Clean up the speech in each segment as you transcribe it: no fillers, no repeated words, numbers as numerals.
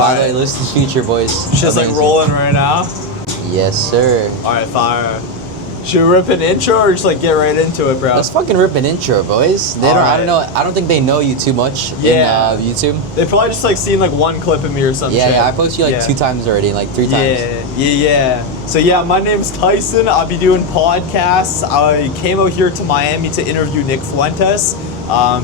By the way, listen to Future, boys. Just like rolling right now? Yes, sir. Alright, fire. Should we rip an intro or just like get right into it, bro? Let's fucking rip an intro, boys. They don't. Right. I don't know. I don't think they know you too much in YouTube. They probably just like seen like one clip of me or something. Yeah, I posted you like 2 times already, like 3 times. Yeah. So yeah, my name's Tyson. I'll be doing podcasts. I came out here to Miami to interview Nick Fuentes.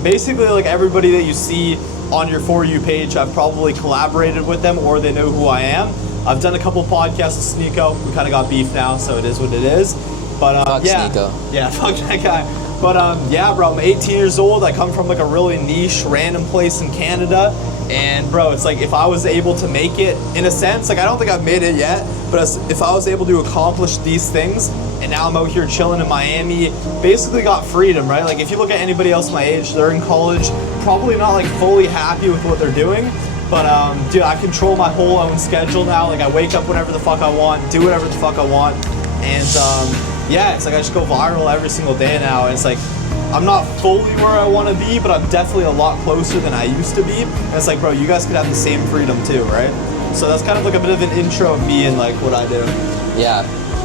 Basically, like everybody that you see on your For You page, I've probably collaborated with them or they know who I am. I've done a couple podcasts with Sneeko. We kind of got beef now, so it is what it is. But fuck Sneeko. Yeah, fuck that guy. But yeah, bro, I'm 18 years old. I come from like a really niche, random place in Canada. And bro, it's like if I was able to make it, in a sense, like I don't think I've made it yet, but if I was able to accomplish these things, and now I'm out here chilling in Miami, basically got freedom, right? Like if you look at anybody else my age, they're in college, probably not like fully happy with what they're doing. But dude, I control my whole own schedule now. Like I wake up whenever the fuck I want, do whatever the fuck I want, and yeah, it's like I just go viral every single day now. And it's like I'm not fully where I want to be, but I'm definitely a lot closer than I used to be. And it's like, bro, you guys could have the same freedom too, right? So that's kind of like a bit of an intro of me and like what I do. Yeah,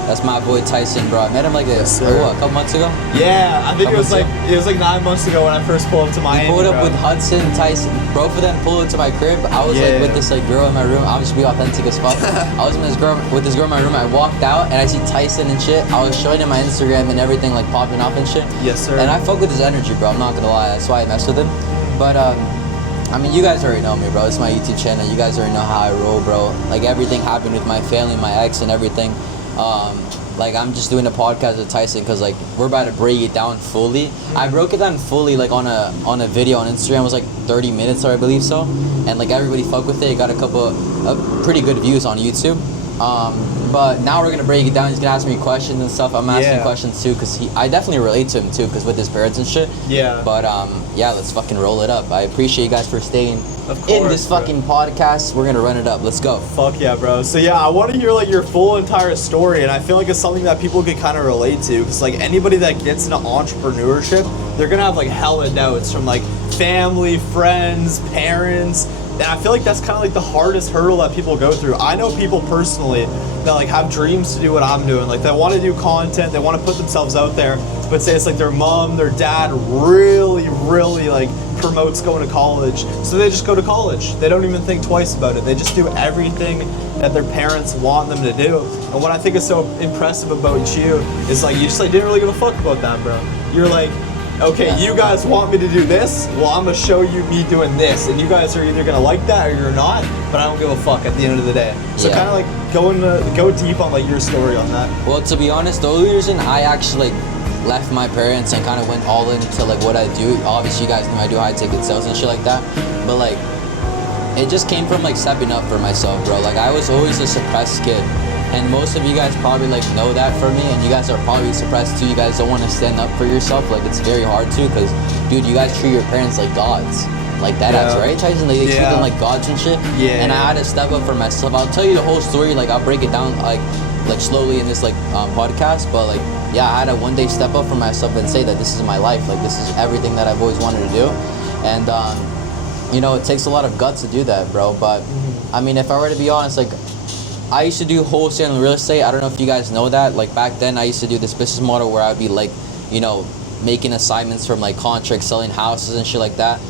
that's my boy Tyson, bro. I met him like a couple months ago. Yeah, I think it was like 9 months ago when I first pulled up to Miami. We pulled up with Hudson, Tyson, both of them pulled into my crib. I was like with this like girl in my room. I'll just be authentic as fuck. I was with this girl in my room. I walked out and I see Tyson and shit. I was showing him my Instagram and everything like popping off and shit. Yes, sir. And I fuck with his energy, bro. I'm not gonna lie. That's why I mess with him. But I mean, you guys already know me, bro. It's my YouTube channel. You guys already know how I roll, bro. Like everything happened with my family, my ex, and everything. Like I'm just doing a podcast with Tyson because like we're about to break it down fully. I broke it down fully like on a video on Instagram. It was like 30 minutes or I believe so, and like everybody fucked with it. It got a couple of pretty good views on YouTube. But now we're gonna break it down. He's gonna ask me questions and stuff. I'm asking questions too because I definitely relate to him too because with his parents and shit. Yeah. But yeah, let's fucking roll it up. I appreciate you guys for staying course, in this fucking podcast. We're gonna run it up. Let's go. Fuck yeah, bro. So yeah, I want to hear like your full entire story, and I feel like it's something that people can kind of relate to because like anybody that gets into entrepreneurship, they're gonna have like hella doubts from like family, friends, parents. And I feel like that's kind of like the hardest hurdle that people go through. I know people personally that like have dreams to do what I'm doing. Like they want to do content, they want to put themselves out there, but say it's like their mom, their dad really like promotes going to college. So they just go to college. They don't even think twice about it. They just do everything that their parents want them to do. And what I think is so impressive about you is like you just like didn't really give a fuck about that, bro. You're like, okay, you guys want me to do this? Well, I'm gonna show you me doing this, and you guys are either gonna like that or you're not. But I don't give a fuck at the end of the day. So kind of like go deep on like your story on that. Well, to be honest, the only reason I actually left my parents and kind of went all into like what I do. Obviously, you guys know I do high ticket sales and shit like that. But like, it just came from like stepping up for myself, bro. Like I was always a suppressed kid. And most of you guys probably like know that for me, and you guys are probably suppressed too. You guys don't want to stand up for yourself. Like it's very hard to, because dude, you guys treat your parents like gods. Like that acts right, Tyson? Like, they treat them like gods and shit. Yeah. And I had to step up for myself. I'll tell you the whole story. Like I'll break it down like slowly in this like podcast. But like yeah, I had to one day step up for myself and say that this is my life. Like this is everything that I've always wanted to do. And you know, it takes a lot of guts to do that, bro. But I mean, if I were to be honest, like I used to do wholesale and real estate. I don't know if you guys know that. Like back then, I used to do this business model where I'd be like, you know, making assignments from like contracts, selling houses and shit like that.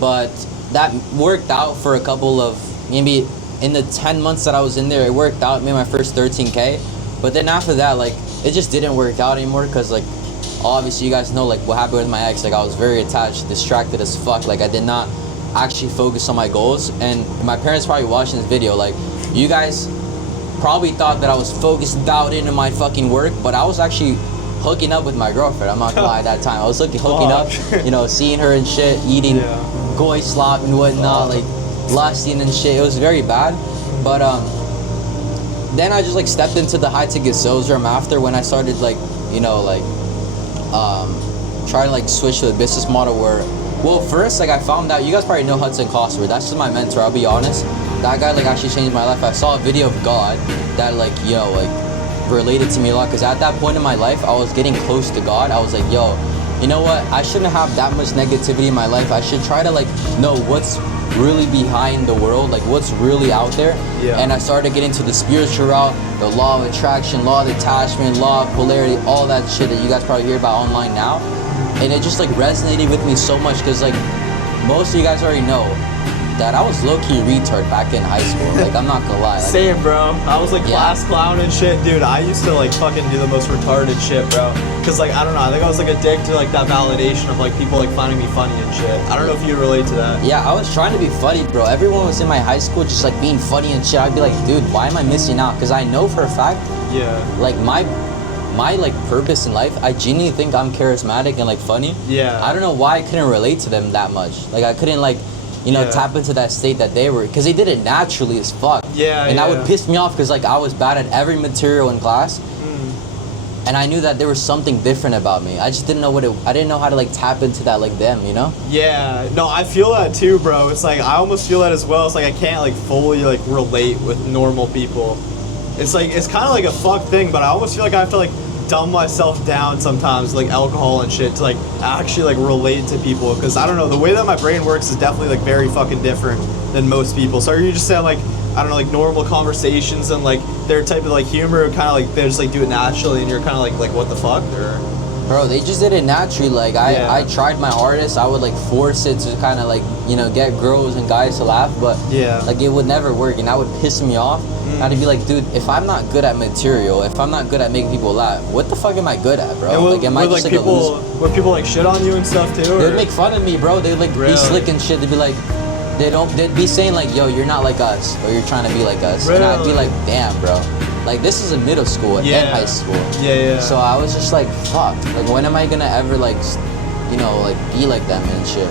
But that worked out for a couple of, maybe in the 10 months that I was in there, it worked out, made my first 13K. But then after that, like, it just didn't work out anymore because like, obviously you guys know like what happened with my ex. Like I was very attached, distracted as fuck. Like I did not actually focus on my goals. And my parents probably watching this video, like you guys probably thought that I was focused out into my fucking work, but I was actually hooking up with my girlfriend. I'm not gonna lie, at that time I was hooking up, you know, seeing her and shit, eating goy slop and whatnot, like lusting and shit. It was very bad. But then I just like stepped into the high ticket sales room after, when I started like, you know, like trying to like switch to the business model where, well, first like I found out, you guys probably know Hudson Cosper. That's just my mentor, I'll be honest. That guy like actually changed my life. I saw a video of God that like, you know, like related to me a lot, because at that point in my life I was getting close to God. I was like, yo, you know what, I shouldn't have that much negativity in my life. I should try to like know what's really behind the world, like what's really out there. Yeah. And I started getting to the spiritual route, the law of attraction, law of attachment, law of polarity, all that shit that you guys probably hear about online now. And it just like resonated with me so much because like most of you guys already know that I was low-key retard back in high school. Like, I'm not gonna lie. Like, Same, bro. I was like class clown and shit. Dude, I used to like fucking do the most retarded shit, bro. Cause like, I don't know, I think I was like addicted to like that validation of like people like finding me funny and shit. I don't know if you relate to that. Yeah, I was trying to be funny, bro. Everyone was in my high school just like being funny and shit. I'd be like, dude, why am I missing out? Cause I know for a fact, like my like purpose in life, I genuinely think I'm charismatic and like funny. Yeah. I don't know why I couldn't relate to them that much. Like I couldn't like, you know, tap into that state that they were, because they did it naturally as fuck. Yeah, and that would piss me off because like I was bad at every material in class, and I knew that there was something different about me. I just didn't know I didn't know how to like tap into that like them, you know? Yeah, no, I feel that too, bro. It's like I almost feel that as well. It's like I can't like fully like relate with normal people. It's like it's kind of like a fuck thing, but I almost feel like I have to like dumb myself down sometimes, like alcohol and shit, to like actually like relate to people, because I don't know, the way that my brain works is definitely like very fucking different than most people. So are you just saying like, I don't know, like normal conversations and like their type of like humor, kind of like they just like do it naturally and you're kind of like what the fuck? Or bro, they just did it naturally. Like I tried my hardest. I would like force it to kind of like, you know, get girls and guys to laugh, but like it would never work, and that would piss me off. I'd be like, dude, if I'm not good at material, if I'm not good at making people laugh, what the fuck am I good at, bro? And like, am I just like a loser? Would people like shit on you and stuff too? They'd make fun of me, bro. They'd like be slick and shit. They'd be like, they'd be saying like, yo, you're not like us, or you're trying to be like us. And I'd be like, damn, bro. Like, this is in middle school and high school. So I was just like, fuck. Like, when am I gonna ever like, you know, like be like them and shit?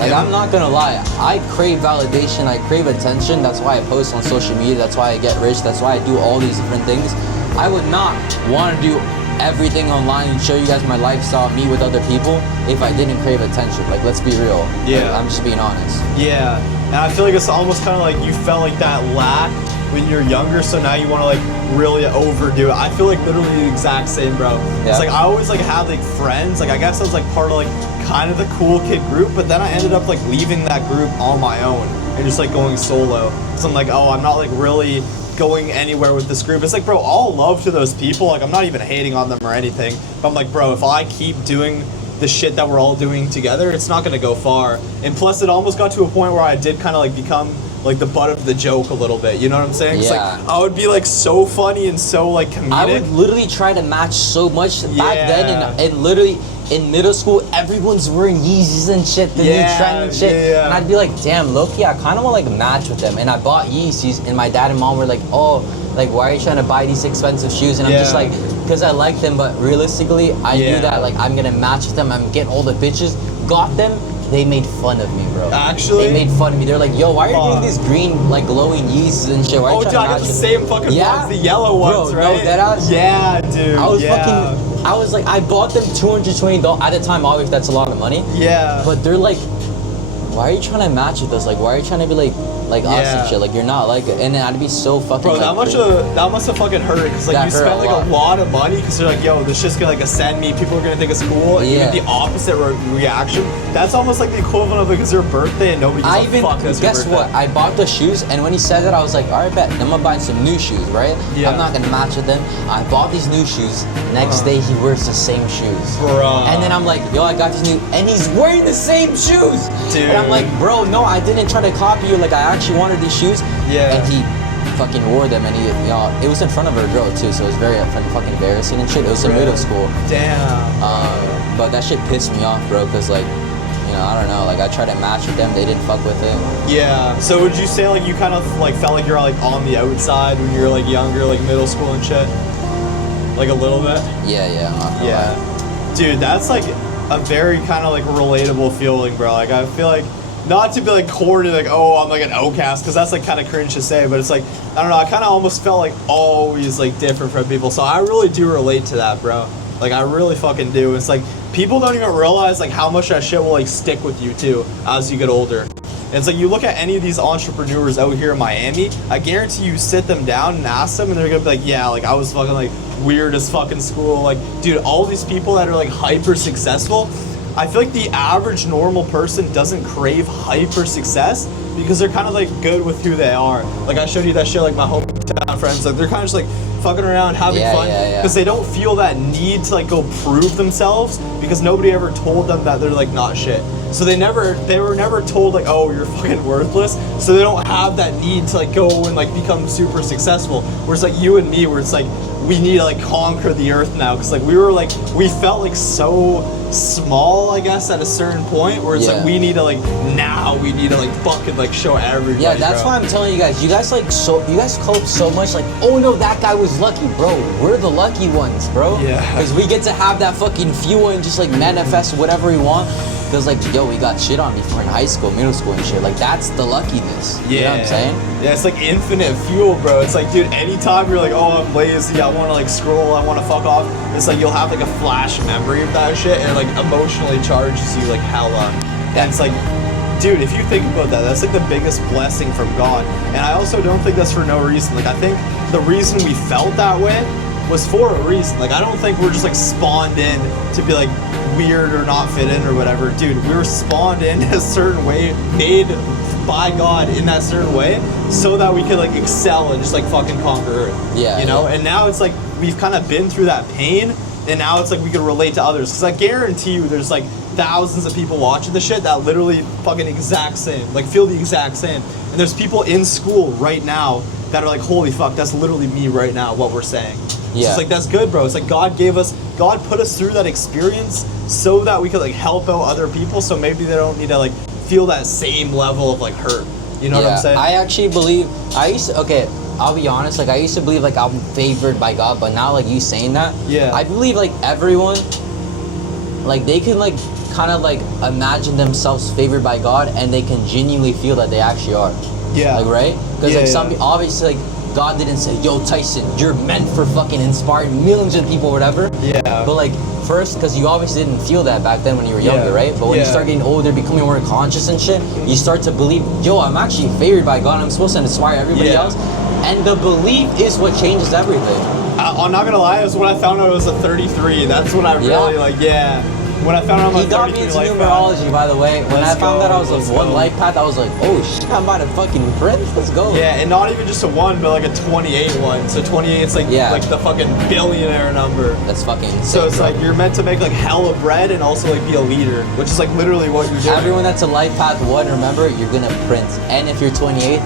Like, I'm not gonna lie. I crave validation. I crave attention. That's why I post on social media. That's why I get rich. That's why I do all these different things. I would not want to do everything online and show you guys my lifestyle, meet with other people, if I didn't crave attention. Like, let's be real. Like, I'm just being honest. And I feel like it's almost kind of like you felt like that lack when you're younger, so now you want to like really overdo it. I feel like literally the exact same, bro. It's like I always like had like friends, like I guess I was like part of like kind of the cool kid group, but then I ended up like leaving that group on my own and just like going solo. So I'm like, oh, I'm not like really going anywhere with this group. It's like, bro, all love to those people. Like, I'm not even hating on them or anything, but I'm like, bro, if I keep doing the shit that we're all doing together, it's not gonna go far. And plus, it almost got to a point where I did kind of like become like the butt of the joke a little bit. You know what I'm saying? It's like I would be like so funny and so like comedic. I would literally try to match so much back then, and literally in middle school, everyone's wearing Yeezys and shit, the new trend and shit. And I'd be like, damn, low-key, I kind of want to like match with them. And I bought Yeezys, and my dad and mom were like, oh, like, why are you trying to buy these expensive shoes? And I'm just like, because I like them, but realistically, I knew that like I'm gonna match with them. I'm getting all the bitches, got them. They made fun of me, bro. Actually? They made fun of me. They're like, yo, why are you doing these green, like, glowing Yeezys and shit? Why are you dude, trying to I got the same fucking ones, the yellow ones, bro, right? No, that dude. I was like, I bought them $220 at the time. Obviously, that's a lot of money. But they're like, why are you trying to match with us? Like, why are you trying to be like us and shit? Like, you're not like it. And then I'd be so fucking. Bro, like, that must have fucking hurt, because like you spent like a lot of money, because they're like, yo, this shit's gonna like ascend me. People are gonna think it's cool. And you get the opposite reaction. That's almost like the equivalent of like, it's your birthday and nobody gives a fuck. Guess what? I bought the shoes, and when he said that, I was like, all right, bet. I'm gonna buy some new shoes, right? I'm not gonna match with them. I bought these new shoes. Next day, he wears the same shoes. And then I'm like, yo, I got these new, and he's wearing the same shoes. Dude. And I'm like, bro, no, I didn't try to copy you. Like, I actually wanted these shoes. And he fucking wore them, and he, you know, it was in front of a girl too, so it was very fucking embarrassing and shit. It was in middle school. But that shit pissed me off, bro, because like, you know, I don't know, like I tried to match with them, they didn't fuck with it. So would you say like you kind of like felt like you're like on the outside when you were like younger, like middle school and shit? Like a little bit? I'm not gonna lie. Dude, that's like a very kind of like relatable feeling, bro. Like I feel like, not to be like corny, like, oh, I'm like an outcast, because that's like kind of cringe to say, but it's like, I don't know, I kind of almost felt like always like different from people. So I really do relate to that, bro. Like, I really fucking do. It's like, people don't even realize like how much that shit will like stick with you too as you get older. And it's like, you look at any of these entrepreneurs out here in Miami, I guarantee you sit them down and ask them, and they're gonna be like, yeah, like I was fucking like weird as fucking school. Like, dude, all these people that are like hyper successful, I feel like the average normal person doesn't crave hyper success because they're kind of like good with who they are. Like I showed you that shit, like my hometown friends, like they're kind of just like fucking around, having fun, because they don't feel that need to like go prove themselves, because nobody ever told them that they're like not shit. So they were never told like, oh, you're fucking worthless. So they don't have that need to like go and like become super successful. Whereas like you and me, where it's like we need to like conquer the earth now, because like we felt like so small, I guess, at a certain point, where it's like we need to like fucking like show everybody. Yeah, that's why I'm telling you guys. You guys cope so much like, oh no, that guy was lucky, bro. We're the lucky ones, bro. Yeah. Because we get to have that fucking fuel and just like manifest whatever we want. Because like, yo, we got shit on before in high school, middle school and shit. Like, that's the luckiness. Yeah. You know what I'm saying? Yeah, it's like infinite fuel, bro. It's like, dude, anytime you're like, oh, I'm lazy, I want to like scroll, I want to fuck off, it's like you'll have like a flash memory of that shit, and it like emotionally charges you like hella. And it's like, dude, if you think about that, that's like the biggest blessing from God. And I also don't think that's for no reason. Like, I think the reason we felt that way was for a reason. Like, I don't think we're just like spawned in to be like weird or not fit in or whatever. Dude, we were spawned in a certain way, made by God in that certain way, so that we could like excel and just like fucking conquer Earth. Yeah. You know? Yeah. And now it's like we've kind of been through that pain, and now it's like we can relate to others. Because I guarantee you there's like thousands of people watching the shit that literally fucking exact same, like feel the exact same. And there's people in school right now that are like, holy fuck, that's literally me right now, what we're saying. Yeah. So it's like, that's good, bro. It's like God put us through that experience so that we could like help out other people, so maybe they don't need to like feel that same level of like hurt. You know what I'm saying? I actually believe, I'll be honest, like I used to believe like I'm favored by God, but now like you saying that, I believe like everyone, like they can like kind of like imagine themselves favored by God, and they can genuinely feel that they actually are. Yeah. Like, right? Because like some, obviously like God didn't say, yo, Tyson, you're meant for fucking inspiring millions of people or whatever. Yeah. But like first, because you obviously didn't feel that back then when you were younger, right? But when you start getting older, becoming more conscious and shit, you start to believe, yo, I'm actually favored by God. I'm supposed to inspire everybody else. And the belief is what changes everything. I'm not gonna lie, it was when I found out I was a 33. That's when I really when I found out I'm He got me into numerology, by the way. When I found out I was a one life path, I was like, oh shit, I'm about to fucking print. Let's go. Yeah, and not even just a 1, but like a 28 one. So 28 is like the fucking billionaire number. That's fucking insane. So it's like you're meant to make like hella bread and also like be a leader, which is like literally what you're doing. Everyone that's a life path 1, remember, you're gonna print. And if you're 28,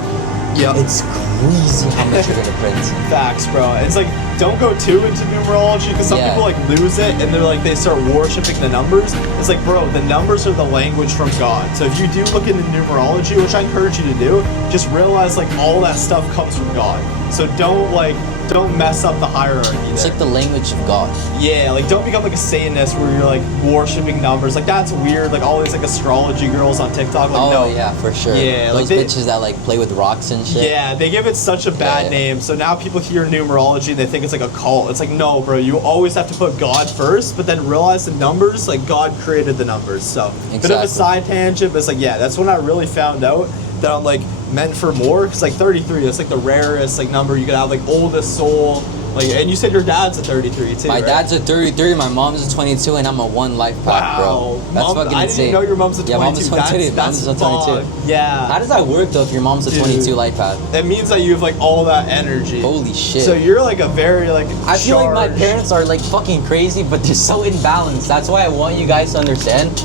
it's crazy how much you're gonna print. Facts, bro. It's like, don't go too into numerology, because some people like lose it and they're like, they start worshiping the numbers. It's like, bro, the numbers are the language from God. So if you do look into numerology, which I encourage you to do, just realize like all that stuff comes from God. So don't mess up the hierarchy. It's like the language of God. Yeah, like don't become like a Satanist where you're like worshiping numbers. Like that's weird. Like all these like astrology girls on TikTok. Like, no. Yeah, for sure. Yeah, those bitches that like play with rocks and shit. Yeah, they give it such a bad name. So now people hear numerology and they think it's like a cult. It's like, no, bro, you always have to put God first, but then realize the numbers, like God created the numbers. So bit of a side tangent, but it's like, that's when I really found out that I'm like meant for more. It's like 33, that's like the rarest like number you could have, like oldest soul. Like, and you said your dad's a 33 too. My dad's a 33, my mom's a 22, and I'm a 1 life path, bro. That's fucking insane. I didn't know your mom's a 22. Yeah, mom's a 22. Mom's a 22. Yeah. How does that work though if your mom's a 22 life path? That means that you have like all that energy. Holy shit. So you're like a very like I feel like my parents are like fucking crazy, but they're so imbalanced. That's why I want you guys to understand,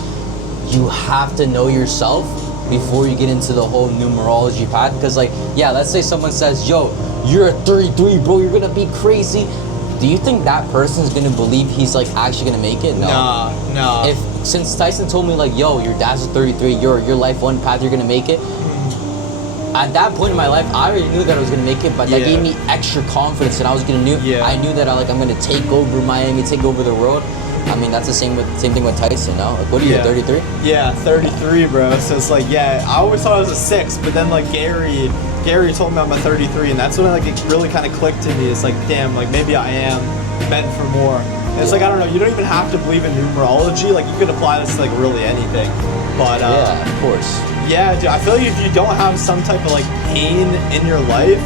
you have to know yourself before you get into the whole numerology path. Because like, let's say someone says, yo, you're a 33, bro, you're gonna be crazy. Do you think that person's gonna believe he's like actually gonna make it? No. Nah. Since Tyson told me like, yo, your dad's a 33, your life 1 path, you're gonna make it. At that point in my life, I already knew that I was gonna make it, but that gave me extra confidence that I was gonna I knew that I'm gonna take over Miami, take over the world. I mean, that's the same thing with Tyson, no? Like, what are you, 33? Yeah, 33, bro. So it's like, I always thought I was a 6, but then like Gary told me I'm a 33, and that's when like it really kind of clicked to me. It's like, damn, like maybe I am meant for more. And it's like, I don't know, you don't even have to believe in numerology. Like you could apply this to like really anything. But of course. Yeah, dude, I feel like if you don't have some type of like pain in your life,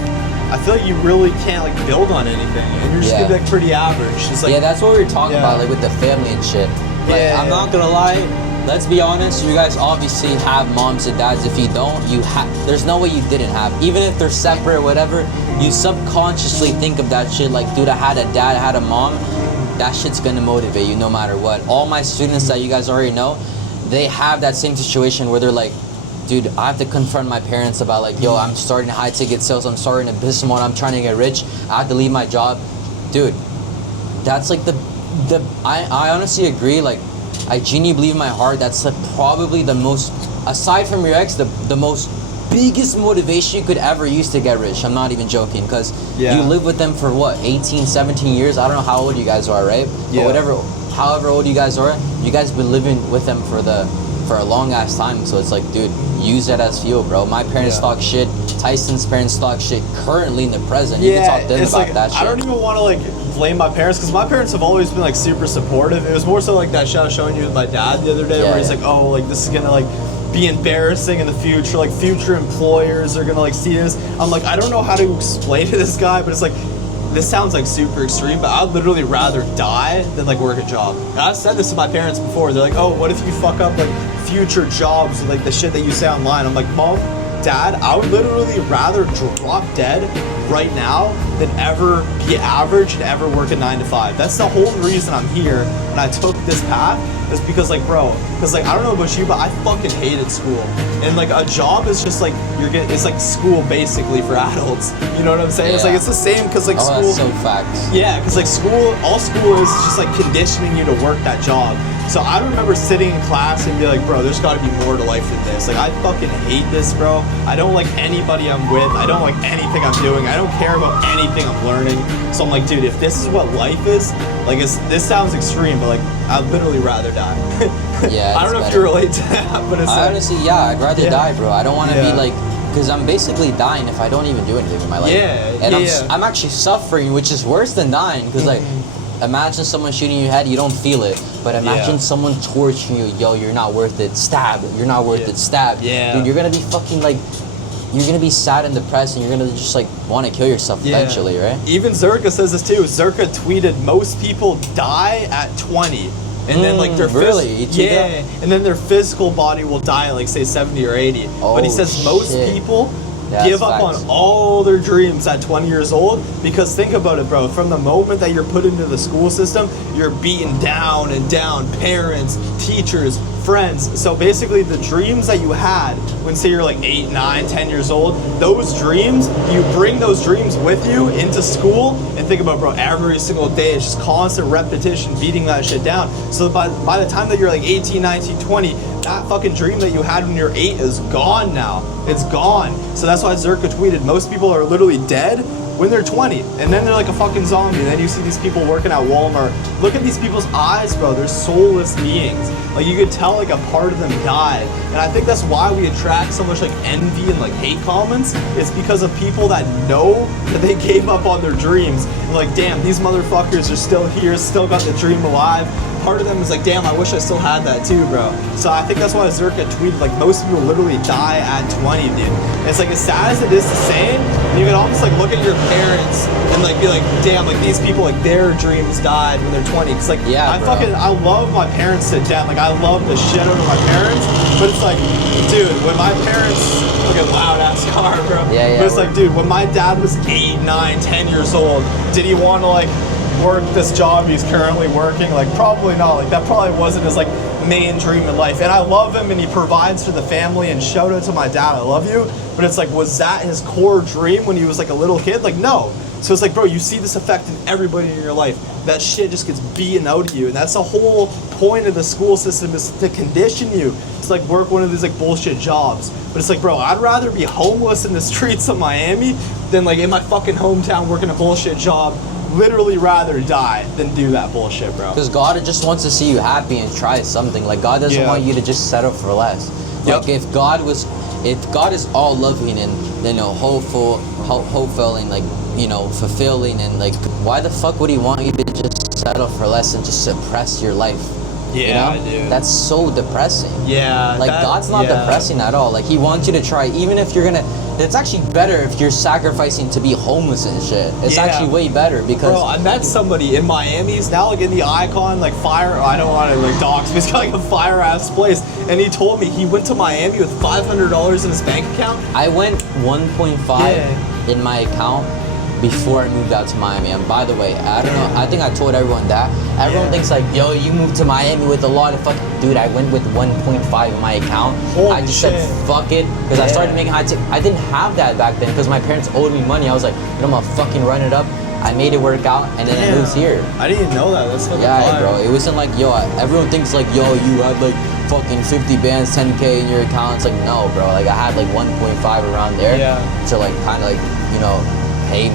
I feel like you really can't like build on anything, and you're just gonna be like pretty average. It's like, that's what we were talking about, like with the family and shit. Like, I'm not gonna lie, let's be honest, you guys obviously have moms and dads. If you don't, there's no way you didn't have. Even if they're separate or whatever, you subconsciously think of that shit like, dude, I had a dad, I had a mom. That shit's gonna motivate you no matter what. All my students that you guys already know, they have that same situation where they're like, dude, I have to confront my parents about like, yo, I'm starting high ticket sales, I'm starting a business model, I'm trying to get rich, I have to leave my job. Dude, that's like I honestly agree, like, I genuinely believe in my heart that's probably the most, aside from your ex, the most biggest motivation you could ever use to get rich. I'm not even joking, because you live with them for what, 18, 17 years? I don't know how old you guys are, right? Yeah. But however old you guys are, you guys been living with them for a long ass time. So it's like, dude, use that as fuel, bro. My parents talk shit. Tyson's parents talk shit currently in the present. You can talk to them about like, that shit. I don't even want to like blame my parents, because my parents have always been like super supportive. It was more so like that shit I was showing you with my dad the other day, where he's like, oh, like this is gonna like be embarrassing in the future, like future employers are gonna like see this. I'm like, I don't know how to explain to this guy, but it's like, this sounds like super extreme, but I'd literally rather die than like work a job. And I've said this to my parents before. They're like, oh, what if you fuck up like future jobs with like the shit that you say online? I'm like, Mom, Dad, I would literally rather drop dead right now than ever be average and ever work a 9 to 5. That's the whole reason I'm here and I took this path, is because like, bro, because like, I don't know about you, but I fucking hated school. And like a job is just like, it's like school basically for adults. You know what I'm saying? Yeah. It's like, it's the same, because like school. That's so facts. Yeah, because like all school is just like conditioning you to work that job. So I remember sitting in class and be like, bro, there's got to be more to life than this. Like, I fucking hate this, bro. I don't like anybody I'm with. I don't like anything I'm doing. I don't care about anything I'm learning. So I'm like, dude, if this is what life is, like, this sounds extreme, but like, I'd literally rather die. Yeah. I don't know if you relate to that, but it's like, honestly, yeah, I'd rather die, bro. I don't want to be like, because I'm basically dying if I don't even do anything in my life. And I'm actually suffering, which is worse than dying, because like, imagine someone shooting your head, you don't feel it. But imagine someone torturing you, yo, you're not worth it, stab, you're not worth it, stab. Dude, you're gonna be fucking like, you're gonna be sad and depressed, and you're gonna just like want to kill yourself eventually, right? Even Zerka says this too. Zerka tweeted, most people die at 20. And then like their and then their physical body will die at like say 70 or 80. But he says most people give up on all their dreams at 20 years old, because think about it, bro. From the moment that you're put into the school system, you're beaten down and down. Parents, teachers, friends. So basically the dreams that you had when say you're like 8, 9, 10 years old, those dreams, you bring those dreams with you into school, and think about, bro, every single day it's just constant repetition, beating that shit down. So by the time that you're like 18, 19, 20, that fucking dream that you had when you're 8 is gone now. It's gone. So that's why Zerka tweeted, most people are literally dead when they're 20, and then they're like a fucking zombie. And then you see these people working at Walmart. Look at these people's eyes, bro. They're soulless beings. Like, you could tell like a part of them died. And I think that's why we attract so much like envy and like hate comments. It's because of people that know that they gave up on their dreams. And like, damn, these motherfuckers are still here, still got the dream alive. Part of them is like, damn, I wish I still had that too, bro. So I think that's why Zerka tweeted, like, most people literally die at 20, dude. And it's like, as sad as it is to say, you can almost like look at your parents and like be like, damn, like these people, like their dreams died when they're 20. Cause like, I love my parents to death. Like, I love the shit out of my parents, but it's like, dude, when my parents, look at loud ass car, bro. But it's like, dude, when my dad was 8, 9, 10 years old, did he want to like work this job he's currently working? Like, probably not. Like, that probably wasn't his like main dream in life. And I love him and he provides for the family, and shout out to my dad, I love you. But it's like, was that his core dream when he was like a little kid? Like, no. So it's like, bro, you see this effect in everybody in your life. That shit just gets beaten out of you. And that's the whole point of the school system, is to condition you to like work one of these like bullshit jobs. But it's like, bro, I'd rather be homeless in the streets of Miami than like in my fucking hometown working a bullshit job. Literally rather die than do that bullshit, bro. Because God just wants to see you happy and try something. Like, God doesn't want you to just settle for less. Like, if God is all loving and, you know, hopeful and like, you know, fulfilling, and like, why the fuck would he want you to just settle for less and just suppress your life? Yeah, you know? dude. That's so depressing. Yeah. Like, God's not depressing at all. Like, he wants you to try, even if you're gonna, it's actually better if you're sacrificing to be homeless and shit. It's Yeah. actually way better because Bro, I met somebody in Miami. He's now like in the Icon, like fire. I don't want to like dox, but he's got like a fire ass place. And he told me he went to Miami with $500 in his bank account. I went 1.5 in my account before I moved out to Miami. And by the way, I don't know, I think I told everyone that. Everyone thinks like, yo, you moved to Miami with a lot of dude, I went with 1.5 in my account. Holy I just shit. said, fuck it, because I started making high ticket. I didn't have that back then because my parents owed me money. I was like, I'm gonna fucking run it up. I made it work out, and then I moved here. I didn't even know that. That's fucking Yeah, fire. bro. It wasn't like, yo, everyone thinks like, yo, you had like fucking 50 bands, 10K in your account. It's like, no, bro. Like, I had like 1.5 around there to like kind of like, you know, pay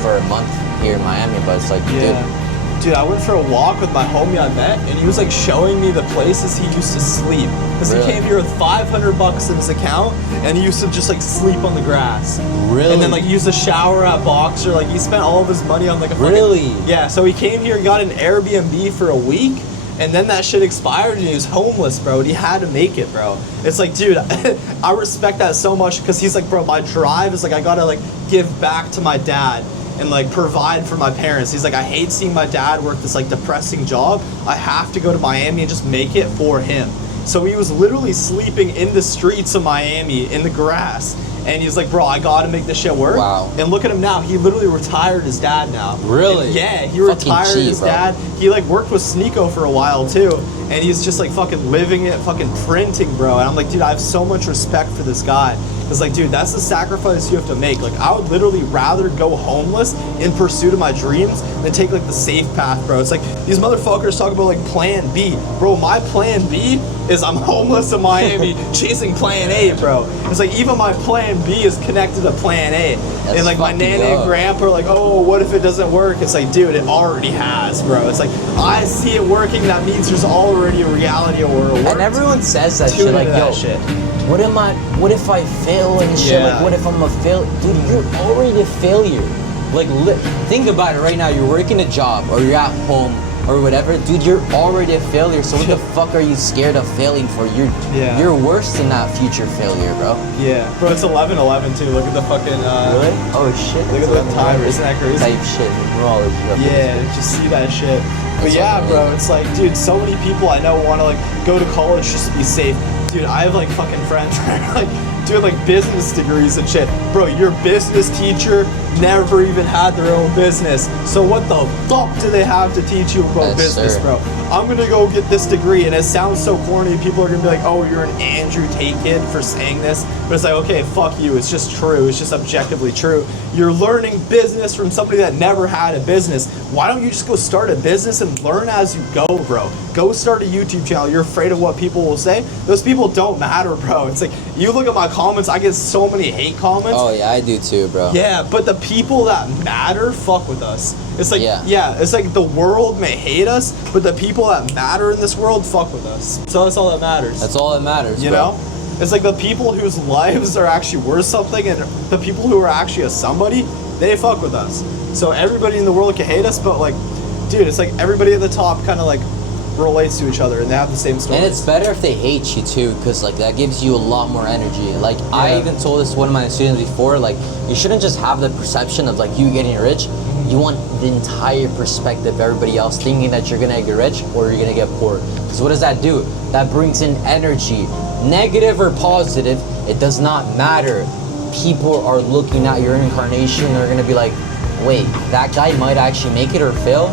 for a month here in Miami. But it's like, Dude, I went for a walk with my homie I met, and he was like showing me the places he used to sleep. Because he came here with $500 in his account, and he used to just like sleep on the grass. Really? And then like use a shower at Boxer. Like he spent all of his money on like a fucking, Really? Yeah, so he came here and got an Airbnb for a week. And then that shit expired and he was homeless, bro. And he had to make it, bro. It's like, dude, I respect that so much because he's like, bro, my drive is like, I gotta like give back to my dad and like provide for my parents. He's like, I hate seeing my dad work this like depressing job. I have to go to Miami and just make it for him. So he was literally sleeping in the streets of Miami in the grass. And he's like, bro, I gotta make this shit work. Wow. And look at him now. He literally retired his dad now. Really? And yeah, he Fucking retired cheap, his bro. dad. He like worked with Sneeko for a while too. And he's just like fucking living it, fucking printing, bro. And I'm like, dude, I have so much respect for this guy. Cause like, dude, that's the sacrifice you have to make. Like, I would literally rather go homeless in pursuit of my dreams than take like the safe path, bro. It's like these motherfuckers talk about like plan B. Bro, my plan B is I'm homeless in Miami chasing plan A, bro. It's like even my plan B is connected to plan A. That's and like my fucking nana and dope. grandpa are like, oh, what if it doesn't work? It's like, dude, it already has, bro. It's like, I see it working. That means there's already a reality where it works. And everyone says that Tune shit into like, that yo, shit. what if I fail and shit? Yeah. Like, what if I'm a fail? Dude, you're already a failure. Like, think about it right now. You're working a job or you're at home or whatever. Dude, you're already a failure. So what the fuck are you scared of failing for? You're worse than that future failure, bro. Yeah. Bro, it's 11:11 too. Look at the fucking, Really? Oh, shit. Look at the timer. Isn't that crazy? Type shit. Yeah, just see that shit. But That's yeah, fucking bro, amazing. it's like, dude, so many people I know want to like go to college just to be safe. Dude, I have like fucking friends that are like doing like business degrees and shit. Bro, your business teacher never even had their own business. So what the fuck do they have to teach you about Yes, business, sir. bro? I'm gonna go get this degree, and it sounds so corny. People are gonna be like, oh, you're an Andrew Tate kid for saying this. But it's like, okay, fuck you. It's just true. It's just objectively true. You're learning business from somebody that never had a business. Why don't you just go start a business and learn as you go, bro? Go start a YouTube channel. You're afraid of what people will say. Those people don't matter, bro. It's like, you look at my comments, I get so many hate comments. Oh, yeah, I do too, bro. Yeah, but the people that matter fuck with us. It's like, Yeah. it's like the world may hate us, but the people that matter in this world fuck with us. So that's all that matters. That's all that matters, You bro. know? It's like the people whose lives are actually worth something and the people who are actually a somebody, they fuck with us. So everybody in the world can hate us, but like, dude, it's like everybody at the top kind of like relates to each other and they have the same story. And it's better if they hate you too, because like that gives you a lot more energy. Like I even told this to one of my students before, like you shouldn't just have the perception of like you getting rich. You want the entire perspective of everybody else thinking that you're gonna get rich or you're gonna get poor. Because what does that do? That brings in energy. Negative or positive, it does not matter. People are looking at your incarnation, they're gonna be like, wait, that guy might actually make it or fail,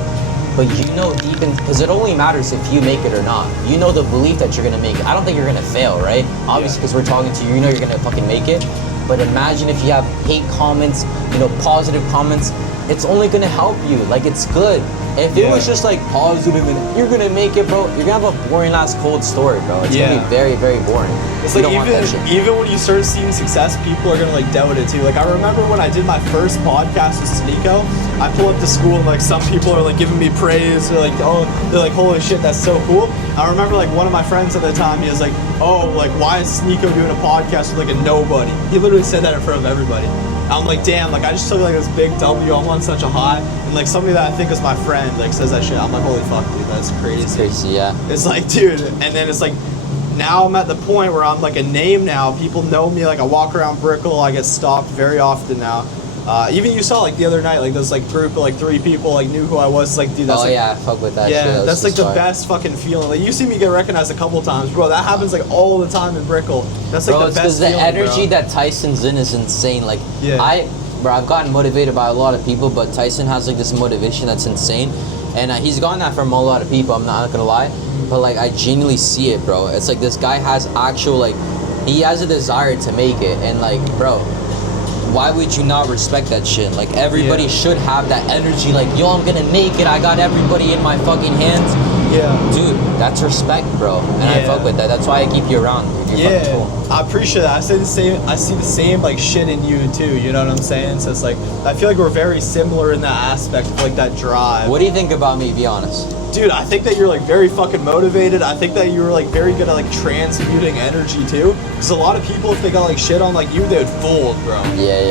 but you know deep in, because it only matters if you make it or not. You know the belief that you're gonna make it. I don't think you're gonna fail, right? Obviously, because we're talking to you, you know you're gonna fucking make it. But imagine if you have hate comments, you know, positive comments, it's only gonna help you. Like, it's good. If it was just like positive and you're gonna make it, bro, you're gonna have a boring ass cold story, bro. It's gonna be very, very boring. It's You like don't want that shit. even when you start seeing success, people are gonna like doubt it too. Like I remember when I did my first podcast with Sneeko, I pull up to school and like some people are like giving me praise. They're like, oh, they're like, holy shit, that's so cool. I remember like one of my friends at the time, he was like, oh, like why is Sneeko doing a podcast with like a nobody? He literally said that in front of everybody. I'm like, damn, like I just took like this big W, I'm on such a high, and like somebody that I think is my friend like says that shit. I'm like, holy fuck, dude, that's crazy. It's crazy, yeah. It's like, dude, and then it's like, now I'm at the point where I'm like a name now. People know me. Like I walk around Brickell. I get stopped very often now. Even you saw like the other night, like this like group of like 3 people like knew who I was. Like, dude, that's Fuck with that shit. yeah, that's like the best fucking feeling. Like you see me get recognized a couple times, bro. That happens like all the time in Brickell. That's like the best feeling, the energy that Tyson's in is insane. Like I've gotten motivated by a lot of people, but Tyson has like this motivation that's insane, and he's gotten that from a lot of people. I'm not gonna lie, but like I genuinely see it, bro. It's like this guy has actual like, he has a desire to make it, and like, bro, why would you not respect that shit? Like everybody should have that energy. Like, yo, I'm gonna make it. I got everybody in my fucking hands. Yeah, dude, that's respect, bro, and I fuck with that. That's why I keep you around, dude. You're fucking cool. I appreciate that. I see the same like shit in you too. You know what I'm saying? So it's like I feel like we're very similar in that aspect of like that drive. What do you think about me? Be honest. Dude, I think that you're like very fucking motivated. I think that you were like very good at like transmuting energy too. Because a lot of people, if they got like shit on like you, they would fold, bro.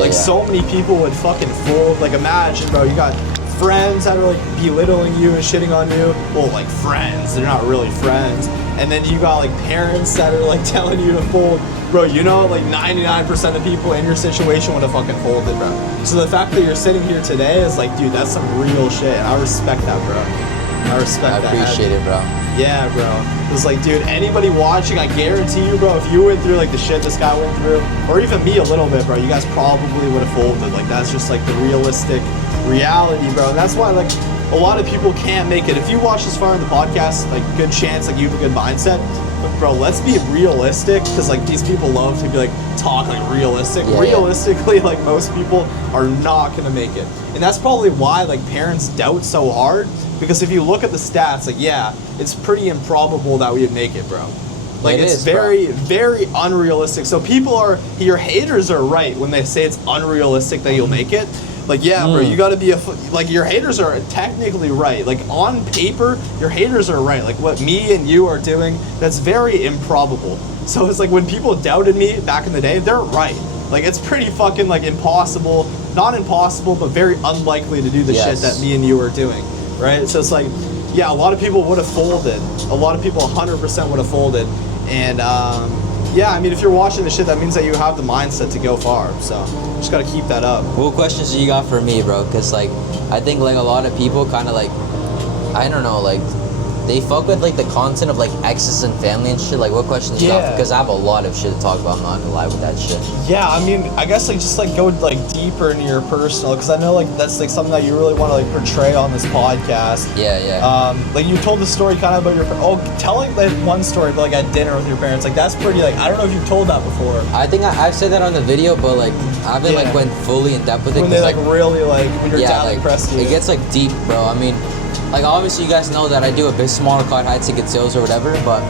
Like so many people would fucking fold. Like imagine, bro, you got friends that are like belittling you and shitting on you. Well, like friends, they're not really friends. And then you got like parents that are like telling you to fold. Bro, you know, like 99% of people in your situation would have fucking folded, bro. So the fact that you're sitting here today is like, dude, that's some real shit. And I respect that, bro. I respect that. I appreciate it, bro. Yeah, bro. It's like, dude, anybody watching, I guarantee you, bro, if you went through like the shit this guy went through, or even me a little bit, bro, you guys probably would have folded. Like, that's just like the realistic reality, bro. And that's why, like, a lot of people can't make it. If you watch this far in the podcast, like, good chance, like, you have a good mindset. But, bro, let's be realistic, because, like, these people love to be, like, talk, like, realistic. Realistically, like, most people are not going to make it. And that's probably why, like, parents doubt so hard. Because if you look at the stats, like, yeah, it's pretty improbable that we would make it, bro. Like, it's very, very unrealistic. So people your haters are right when they say it's unrealistic that you'll make it. Like, yeah, bro, you gotta be like, your haters are technically right. Like, on paper, your haters are right. Like, what me and you are doing, that's very improbable. So it's like, when people doubted me back in the day, they're right. Like, it's pretty fucking, like, impossible. Not impossible, but very unlikely to do the shit that me and you are doing. Right? So it's like, yeah, a lot of people would have folded. A lot of people 100% would have folded. And, yeah, I mean, if you're watching the shit, that means that you have the mindset to go far. So, just gotta keep that up. What questions do you got for me, bro? Because, like, I think, like, a lot of people kind of, like, I don't know, like, they fuck with, like, the content of, like, exes and family and shit. Like, what questions you got? Because I have a lot of shit to talk about. I'm not gonna lie with that shit. Yeah, I mean, I guess, like, just, like, go, like, deeper into your personal, because I know, like, that's, like, something that you really want to, like, portray on this podcast. Like, you told the story kind of about your, telling, like, one story, but, like, at dinner with your parents, like, that's pretty, like, I don't know if you've told that before. I think I've said that on the video, but, like, I haven't, like, went fully in depth with it. When they, like, really, like, when your dad, like, pressed you. It gets, like, deep, bro. I mean, like, obviously you guys know that I do a business model called high ticket sales or whatever, but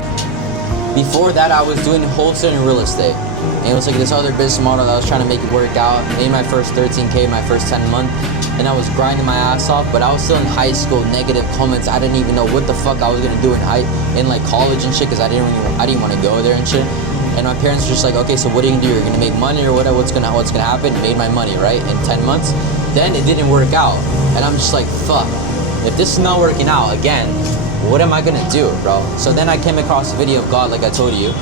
before that I was doing wholesale and real estate. And it was like this other business model that I was trying to make it work out. Made my first 13K my first 10 month, and I was grinding my ass off, but I was still in high school, negative comments. I didn't even know what the fuck I was gonna do in like college and shit, because I didn't want to go there and shit. And my parents were just like, okay, so what are you gonna do? You're gonna make money or whatever? What's gonna happen? Made my money, right? In 10 months. Then it didn't work out. And I'm just like, fuck. If this is not working out again, what am I gonna do, bro? So then I came across a video of God, like I told you.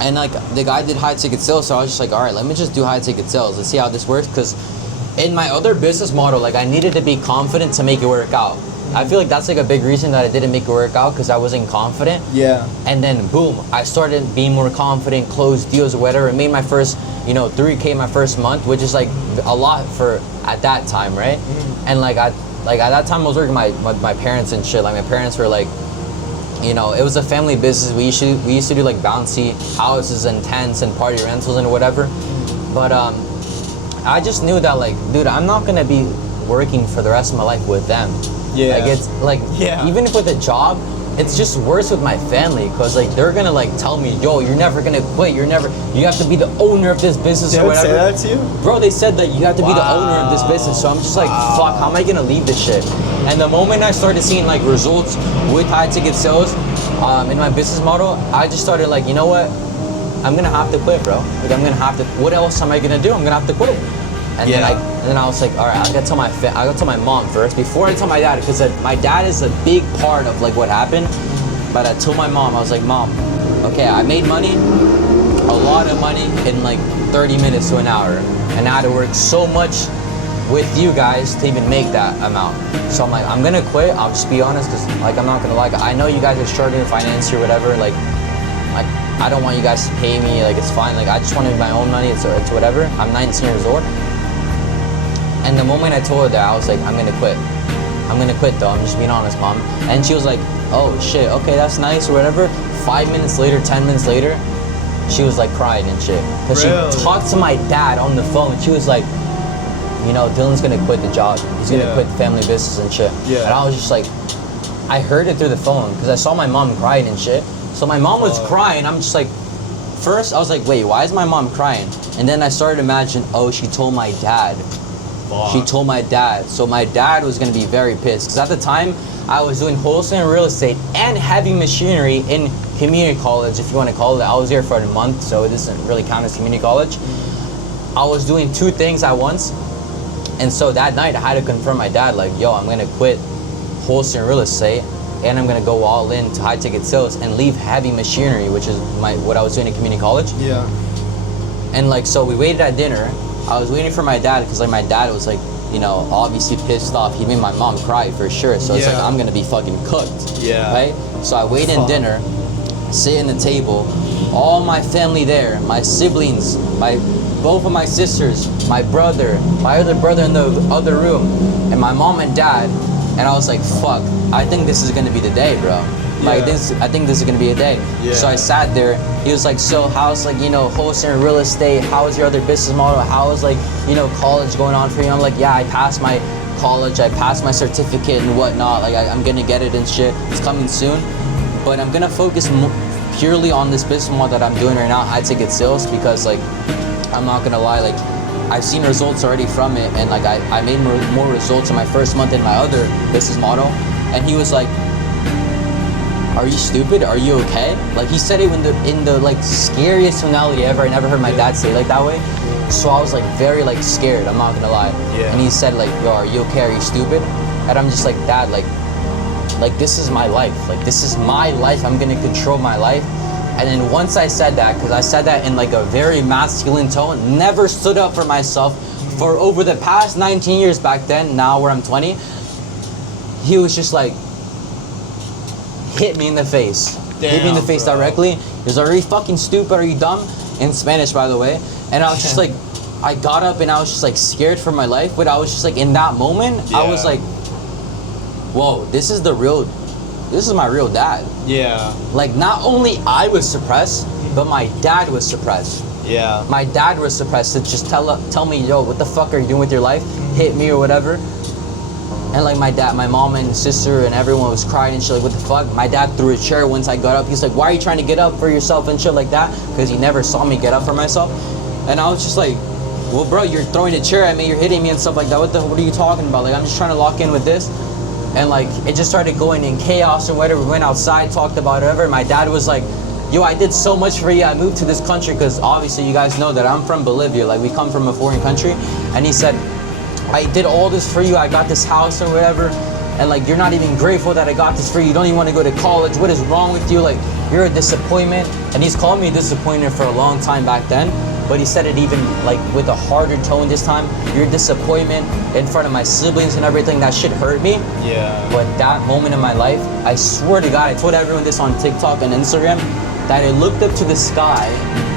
And like the guy did high ticket sales, so I was just like, all right, let me just do high ticket sales. Let's see how this works. Because in my other business model, like I needed to be confident to make it work out. I feel like that's like a big reason that I didn't make it work out, because I wasn't confident. Yeah. And then boom, I started being more confident, closed deals or whatever, and made my first, 3K my first month, which is like a lot for at that time, right? Mm-hmm. And like at that time I was working with my parents and shit. Like my parents were like, it was a family business. We used to do like bouncy houses and tents and party rentals and whatever. But I just knew that, like, dude, I'm not gonna be working for the rest of my life with them. Yeah. Like it's like, even if with a job, it's just worse with my family, because like they're gonna like tell me, yo, you're never gonna quit. You have to be the owner of this business or whatever. They would say that to you? Bro, they said that you have to be the owner of this business. So I'm just like, fuck, how am I gonna leave this shit? And the moment I started seeing like results with high ticket sales in my business model, I just started like, you know what? I'm gonna have to quit, bro. Like I'm gonna have to. What else am I gonna do? I'm gonna have to quit. And then I was like, all right, I gotta tell my mom first before I tell my dad, because my dad is a big part of like what happened. But I told my mom, I was like, Mom, okay, I made money, a lot of money in like 30 minutes to an hour, and I had to work so much with you guys to even make that amount. So I'm like, I'm gonna quit. I'll just be honest, because like I'm not gonna lie, I know you guys are struggling financially or whatever. Like I don't want you guys to pay me. Like it's fine. Like I just want to make my own money. It's whatever. I'm 19 years old. And the moment I told her that, I was like, I'm gonna quit. I'm gonna quit though. I'm just being honest, mom. And she was like, oh shit, okay, that's nice or whatever. 5 minutes later, 10 minutes later, she was like crying and shit. Because Really? she talked to my dad on the phone. She was like, you know, Dylan's gonna quit the job. He's gonna quit the family business and shit. Yeah. And I was just like, I heard it through the phone because I saw my mom crying and shit. So my mom was crying. I'm just like, first I was like, wait, why is my mom crying? And then I started to imagine, oh, she told my dad. She told my dad. So my dad was gonna be very pissed because at the time I was doing wholesale real estate and heavy machinery in community college, if you want to call it. I was here for a month, so it doesn't really count as community college. I was doing two things at once. And so that night I had to confirm my dad, like, yo, I'm gonna quit wholesale real estate and I'm gonna go all in to high ticket sales and leave heavy machinery, which is what I was doing in community college. Yeah. And like, so we waited at dinner. I was waiting for my dad because like my dad was like, you know, obviously pissed off. He made my mom cry for sure. So it's like, I'm gonna be fucking cooked. Yeah. Right? So I wait in dinner, sit in the table, all my family there, my siblings, both of my sisters, my brother, my other brother in the other room, and my mom and dad. And I was like, fuck, I think this is gonna be the day, bro. Like I think this is gonna be a day. Yeah. So I sat there. He was like, so how's like, you know, wholesale real estate? How's your other business model? How's like, you know, college going on for you? I'm like, yeah, I passed my college. I passed my certificate and whatnot. Like I'm gonna get it and shit. It's coming soon. But I'm gonna focus purely on this business model that I'm doing right now, high ticket sales, because like, I'm not gonna lie, like I've seen results already from it, and like I made more results in my first month in my other business model. And he was like, are you stupid? Are you okay? Like he said it in the like scariest tonality ever. I never heard my dad say it like that way. So I was like very like scared, I'm not gonna lie. Yeah. And he said like, yo, are you okay? Are you stupid? And I'm just like, Dad, like this is my life. Like this is my life. I'm gonna control my life. And then once I said that, because I said that in like a very masculine tone, never stood up for myself for over the past 19 years back then, now where I'm 20, he was just like, hit me in the face. Hit me in the face directly. He was like, are you fucking stupid? Are you dumb? In Spanish, by the way. And I was just like, I got up and I was just like scared for my life, but I was just like, in that moment, I was like, whoa, this is my real dad. Yeah. Like not only I was suppressed, but my dad was suppressed. Yeah. My dad was suppressed to just tell me, yo, what the fuck are you doing with your life? Hit me or whatever. And like my dad, my mom and sister and everyone was crying and shit, like what the fuck? My dad threw a chair once I got up. He's like, why are you trying to get up for yourself and shit like that? Because he never saw me get up for myself. And I was just like, well bro, you're throwing a chair at me, you're hitting me and stuff like that. What are you talking about? Like I'm just trying to lock in with this. And like it just started going in chaos and whatever. We went outside, talked about whatever. My dad was like, yo, I did so much for you. I moved to this country because obviously you guys know that I'm from Bolivia. Like we come from a foreign country. And he said, I did all this for you. I got this house or whatever. And like you're not even grateful that I got this for you. You don't even want to go to college. What is wrong with you? Like you're a disappointment. And he's called me a disappointment for a long time back then. But he said it even like with a harder tone this time. You're a disappointment in front of my siblings and everything. That shit hurt me. Yeah. But that moment in my life, I swear to God, I told everyone this on TikTok and Instagram, that I looked up to the sky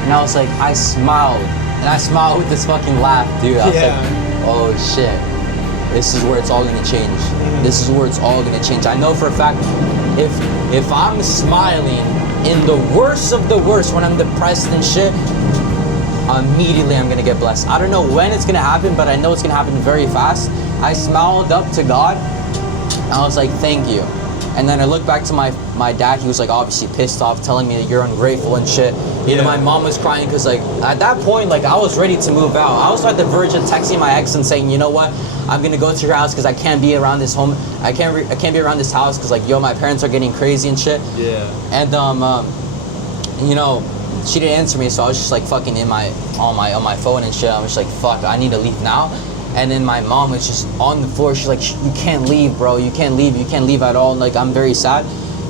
and I was like, I smiled. And I smiled with this fucking laugh, dude. I was like, oh shit. This is where it's all gonna change. This is where it's all gonna change. I know for a fact, if I'm smiling in the worst of the worst when I'm depressed and shit, immediately I'm gonna get blessed. I don't know when it's gonna happen, but I know it's gonna happen very fast. I smiled up to God and I was like, thank you. And then I looked back to my dad. He was like obviously pissed off, telling me that you're ungrateful and shit. You know, my mom was crying because like at that point, like I was ready to move out. I was at the verge of texting my ex and saying, you know what, I'm gonna go to your house because I can't be around this home. I can't be around this house because like, yo, my parents are getting crazy and shit. Yeah. And you know, she didn't answer me, so I was just like fucking on my phone and shit. I was just like, fuck, I need to leave now. And then my mom was just on the floor. She's like, you can't leave, bro. You can't leave. You can't leave at all. And like, I'm very sad.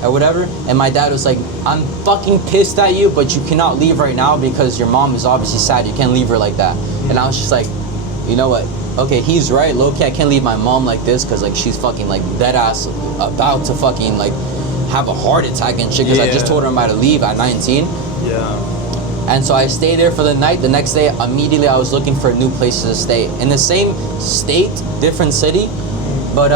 or whatever. And my dad was like, I'm fucking pissed at you, but you cannot leave right now because your mom is obviously sad. You can't leave her like that. And I was just like, you know what? Okay, he's right. Low-key, I can't leave my mom like this because like she's fucking like dead ass about to fucking like have a heart attack and shit because I just told her I'm about to leave at 19. Yeah. And so I stayed there for the night. The next day, immediately I was looking for new places to stay in the same state, different city. But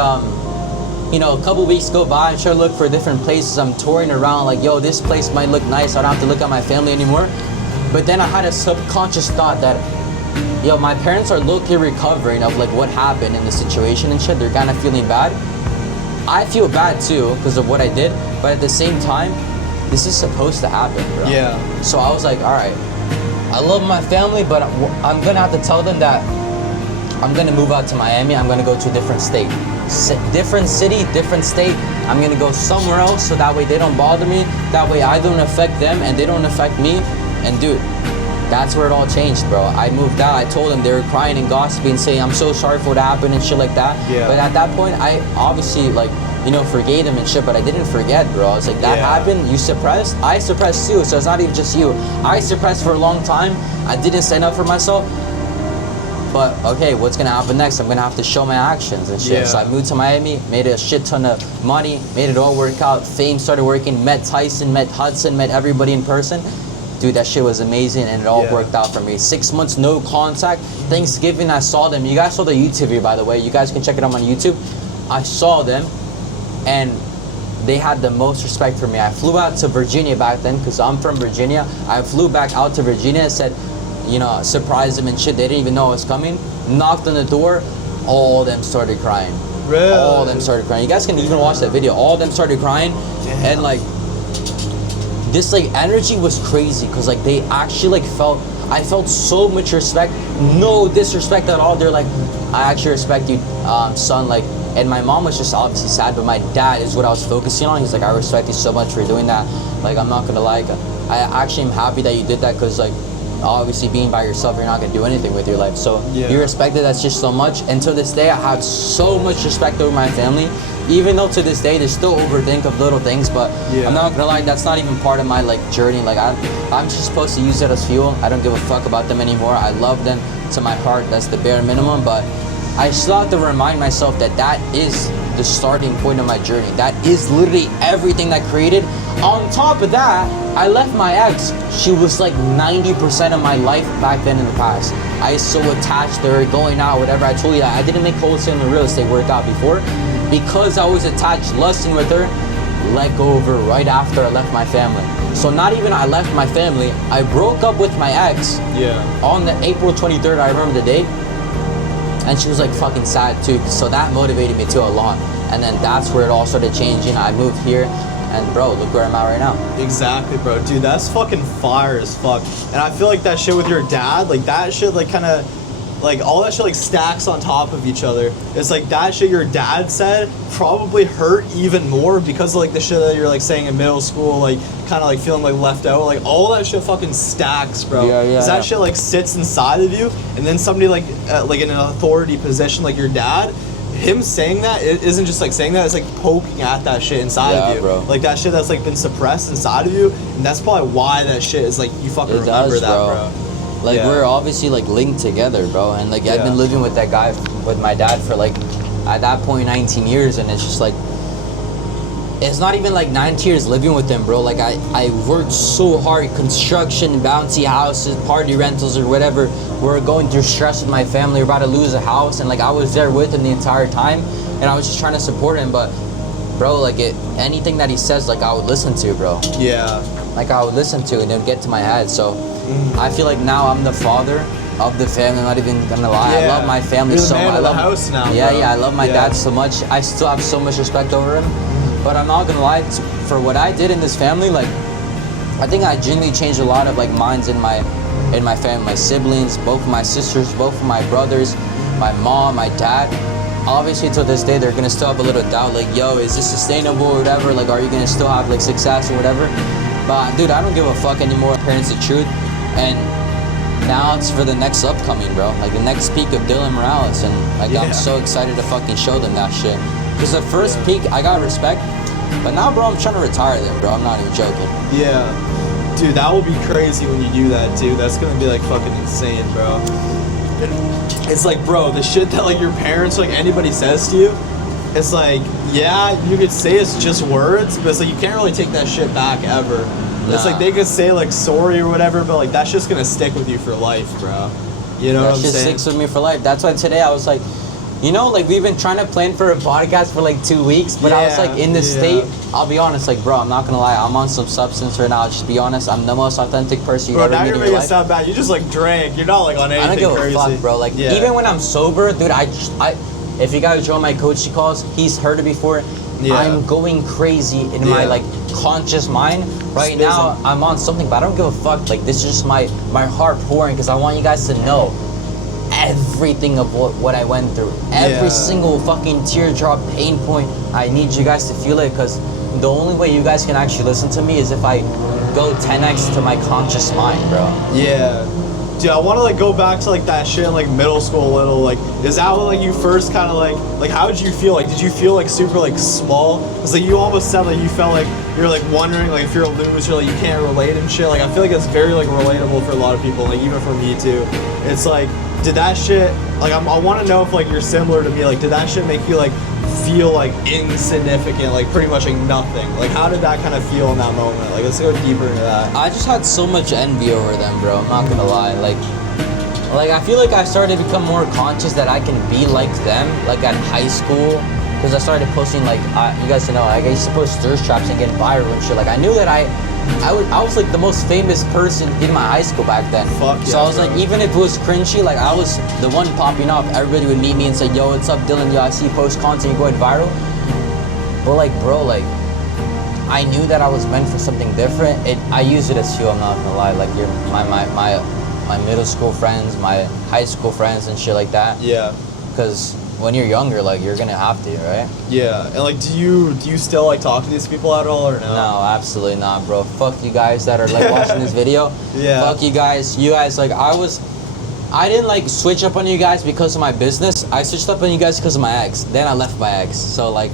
you know, a couple weeks go by, I try to look for different places. I'm touring around like, yo, this place might look nice. I don't have to look at my family anymore. But then I had a subconscious thought that, yo, my parents are low-key recovering of like what happened in the situation and shit. They're kind of feeling bad. I feel bad too because of what I did, but at the same time, this is supposed to happen, bro. Yeah. So I was like, all right, I love my family, but I'm gonna have to tell them that I'm gonna move out to Miami. I'm gonna go to a different state, different city, different state. I'm gonna go somewhere else so that way they don't bother me. That way I don't affect them and they don't affect me. And dude, that's where it all changed, bro. I moved out. I told them, they were crying and gossiping, saying I'm so sorry for what happened and shit like that. Yeah. But at that point, I obviously like, you know, forgave him and shit, but I didn't forget, bro. I was like, that happened, you suppressed, I suppressed too, so it's not even just you. I suppressed for a long time, I didn't stand up for myself, but okay, what's gonna happen next? I'm gonna have to show my actions and shit. Yeah. So I moved to Miami, made a shit ton of money, made it all work out, fame started working, met Tyson, met Hudson, met everybody in person. Dude, that shit was amazing and it all worked out for me. 6 months, no contact. Thanksgiving, I saw them. You guys saw the YouTube video, by the way. You guys can check it out on YouTube. I saw them and they had the most respect for me. I flew out to Virginia back then because I'm from Virginia. I flew back out to Virginia and said, you know, surprised them and shit. They didn't even know I was coming. Knocked on the door, all of them started crying. Really? All of them started crying. You guys can even watch that video. All of them started crying. Damn. And like, this like energy was crazy because like they actually like I felt so much respect, no disrespect at all. They're like, I actually respect you, son. Like, and my mom was just obviously sad, but my dad is what I was focusing on. He's like, I respect you so much for doing that. Like, I'm not gonna lie, I actually am happy that you did that because like, obviously being by yourself, you're not gonna do anything with your life. So you respected that just so much. And to this day, I have so much respect over my family. Even though to this day they still overthink of little things, but I'm not gonna lie, that's not even part of my like journey. Like I'm just supposed to use it as fuel. I don't give a fuck about them anymore. I love them to my heart. That's the bare minimum. But I still have to remind myself that that is the starting point of my journey. That is literally everything that created. On top of that, I left my ex. She was like 90% of my life back then in the past. I was so attached to her, going out, whatever. I told you I didn't make wholesale and real estate work out before. Because I was attached, lusting with her, let go of her right after I left my family. So not even I left my family, I broke up with my ex on the April 23rd, I remember the date. And she was like fucking sad too, so that motivated me too a lot. And then that's where it all started changing. I moved here, and bro, look where I'm at right now. Exactly, bro. Dude, that's fucking fire as fuck. And I feel like that shit with your dad, like that shit like kind of, like all that shit like stacks on top of each other. It's like that shit your dad said probably hurt even more because of like the shit that you're like saying in middle school, like kind of like feeling like left out. Like all that shit fucking stacks, bro. Cause that shit like sits inside of you, and then somebody like in an authority position like your dad, him saying that, it isn't just like saying that, it's like poking at that shit inside of you. Bro. Like that shit that's like been suppressed inside of you, and that's probably why that shit is like you fucking remember that, bro. Like we're obviously like linked together, bro. And like I've been living with that guy, with my dad for like, at that point 19 years, and it's just like, it's not even like 19 years living with him, bro. Like I worked so hard, construction, bouncy houses, party rentals or whatever. We're going through stress with my family, we're about to lose a house, and like I was there with him the entire time, and I was just trying to support him. But bro, like anything that he says, like I would listen to, bro. Yeah. Like I would listen to, and it would get to my head. So I feel like now I'm the father of the family. I'm not even gonna lie. I love my family so much. I love the house now. Yeah, bro. I love my dad so much. I still have so much respect over him. But I'm not gonna lie, for what I did in this family, like I think I genuinely changed a lot of like minds in my family, my siblings, both of my sisters, both of my brothers, my mom, my dad. Obviously to this day they're gonna still have a little doubt, like, yo, is this sustainable or whatever? Like, are you gonna still have like success or whatever? But dude, I don't give a fuck anymore. Parents the truth. And now it's for the next upcoming, bro. Like the next peak of Dylan Morales, and like I'm so excited to fucking show them that shit. Because the first peak, I got respect. But now, bro, I'm trying to retire them, bro. I'm not even joking. Yeah. Dude, that will be crazy when you do that, dude. That's gonna be like fucking insane, bro. It's like, bro, the shit that like your parents, like anybody says to you, it's like, yeah, you could say it's just words, but it's like you can't really take that shit back ever. It's like they could say like sorry or whatever, but like that's just gonna stick with you for life, bro. You know what I'm saying? That shit sticks with me for life. That's why today I was like, you know, like we've been trying to plan for a podcast for like 2 weeks, but I was like in this state. I'll be honest, like, bro, I'm not gonna lie, I'm on some substance right now. I'll just be honest, I'm the most authentic person you ever meet in your life. Bro, now you're making it sound bad. You just like drank. You're not like on anything crazy. I don't give a fuck, bro. Like even when I'm sober, dude, I if you guys join my coaching calls, he's heard it before. Yeah. I'm going crazy in my like conscious mind. Right now, I'm on something, but I don't give a fuck. Like this is just my heart pouring because I want you guys to know everything of what I went through. Every single fucking teardrop, pain point. I need you guys to feel it because the only way you guys can actually listen to me is if I go 10x to my conscious mind, bro. Yeah. Dude, I want to like go back to like that shit in like middle school a little. Like, is that when like you first kind of like how did you feel? Like, did you feel like super like small? Cause like you almost said like you felt like you're like wondering like if you're a loser, like you can't relate and shit. Like I feel like it's very like relatable for a lot of people. Like even for me too. It's like, did that shit like I want to know if like you're similar to me. Like, did that shit make you like feel like insignificant, like pretty much like nothing? Like how did that kind of feel in that moment? Like let's go deeper into that. I just had so much envy over them, bro. I'm not gonna lie. Like I feel like I started to become more conscious that I can be like them, like at high school, because I started posting like you guys know, like I used to post thirst traps and get viral and shit. Like I knew that I was like the most famous person in my high school back then. Fuck so yeah, I was like, even if it was cringy, like I was the one popping up. Everybody would meet me and say, yo, what's up, Dylan? Yo, I see you post content, you're going viral. But like, bro, like I knew that I was meant for something different. I use it as fuel, I'm not gonna lie. Like you're my middle school friends, my high school friends and shit like that. Yeah. Because when you're younger, like you're gonna have to, right? Yeah. And like, do you still like talk to these people at all or no? No, absolutely not, bro. Fuck you guys that are like watching this video. Yeah. Fuck you guys. You guys, like I didn't like switch up on you guys because of my business. I switched up on you guys because of my ex. Then I left my ex. So like,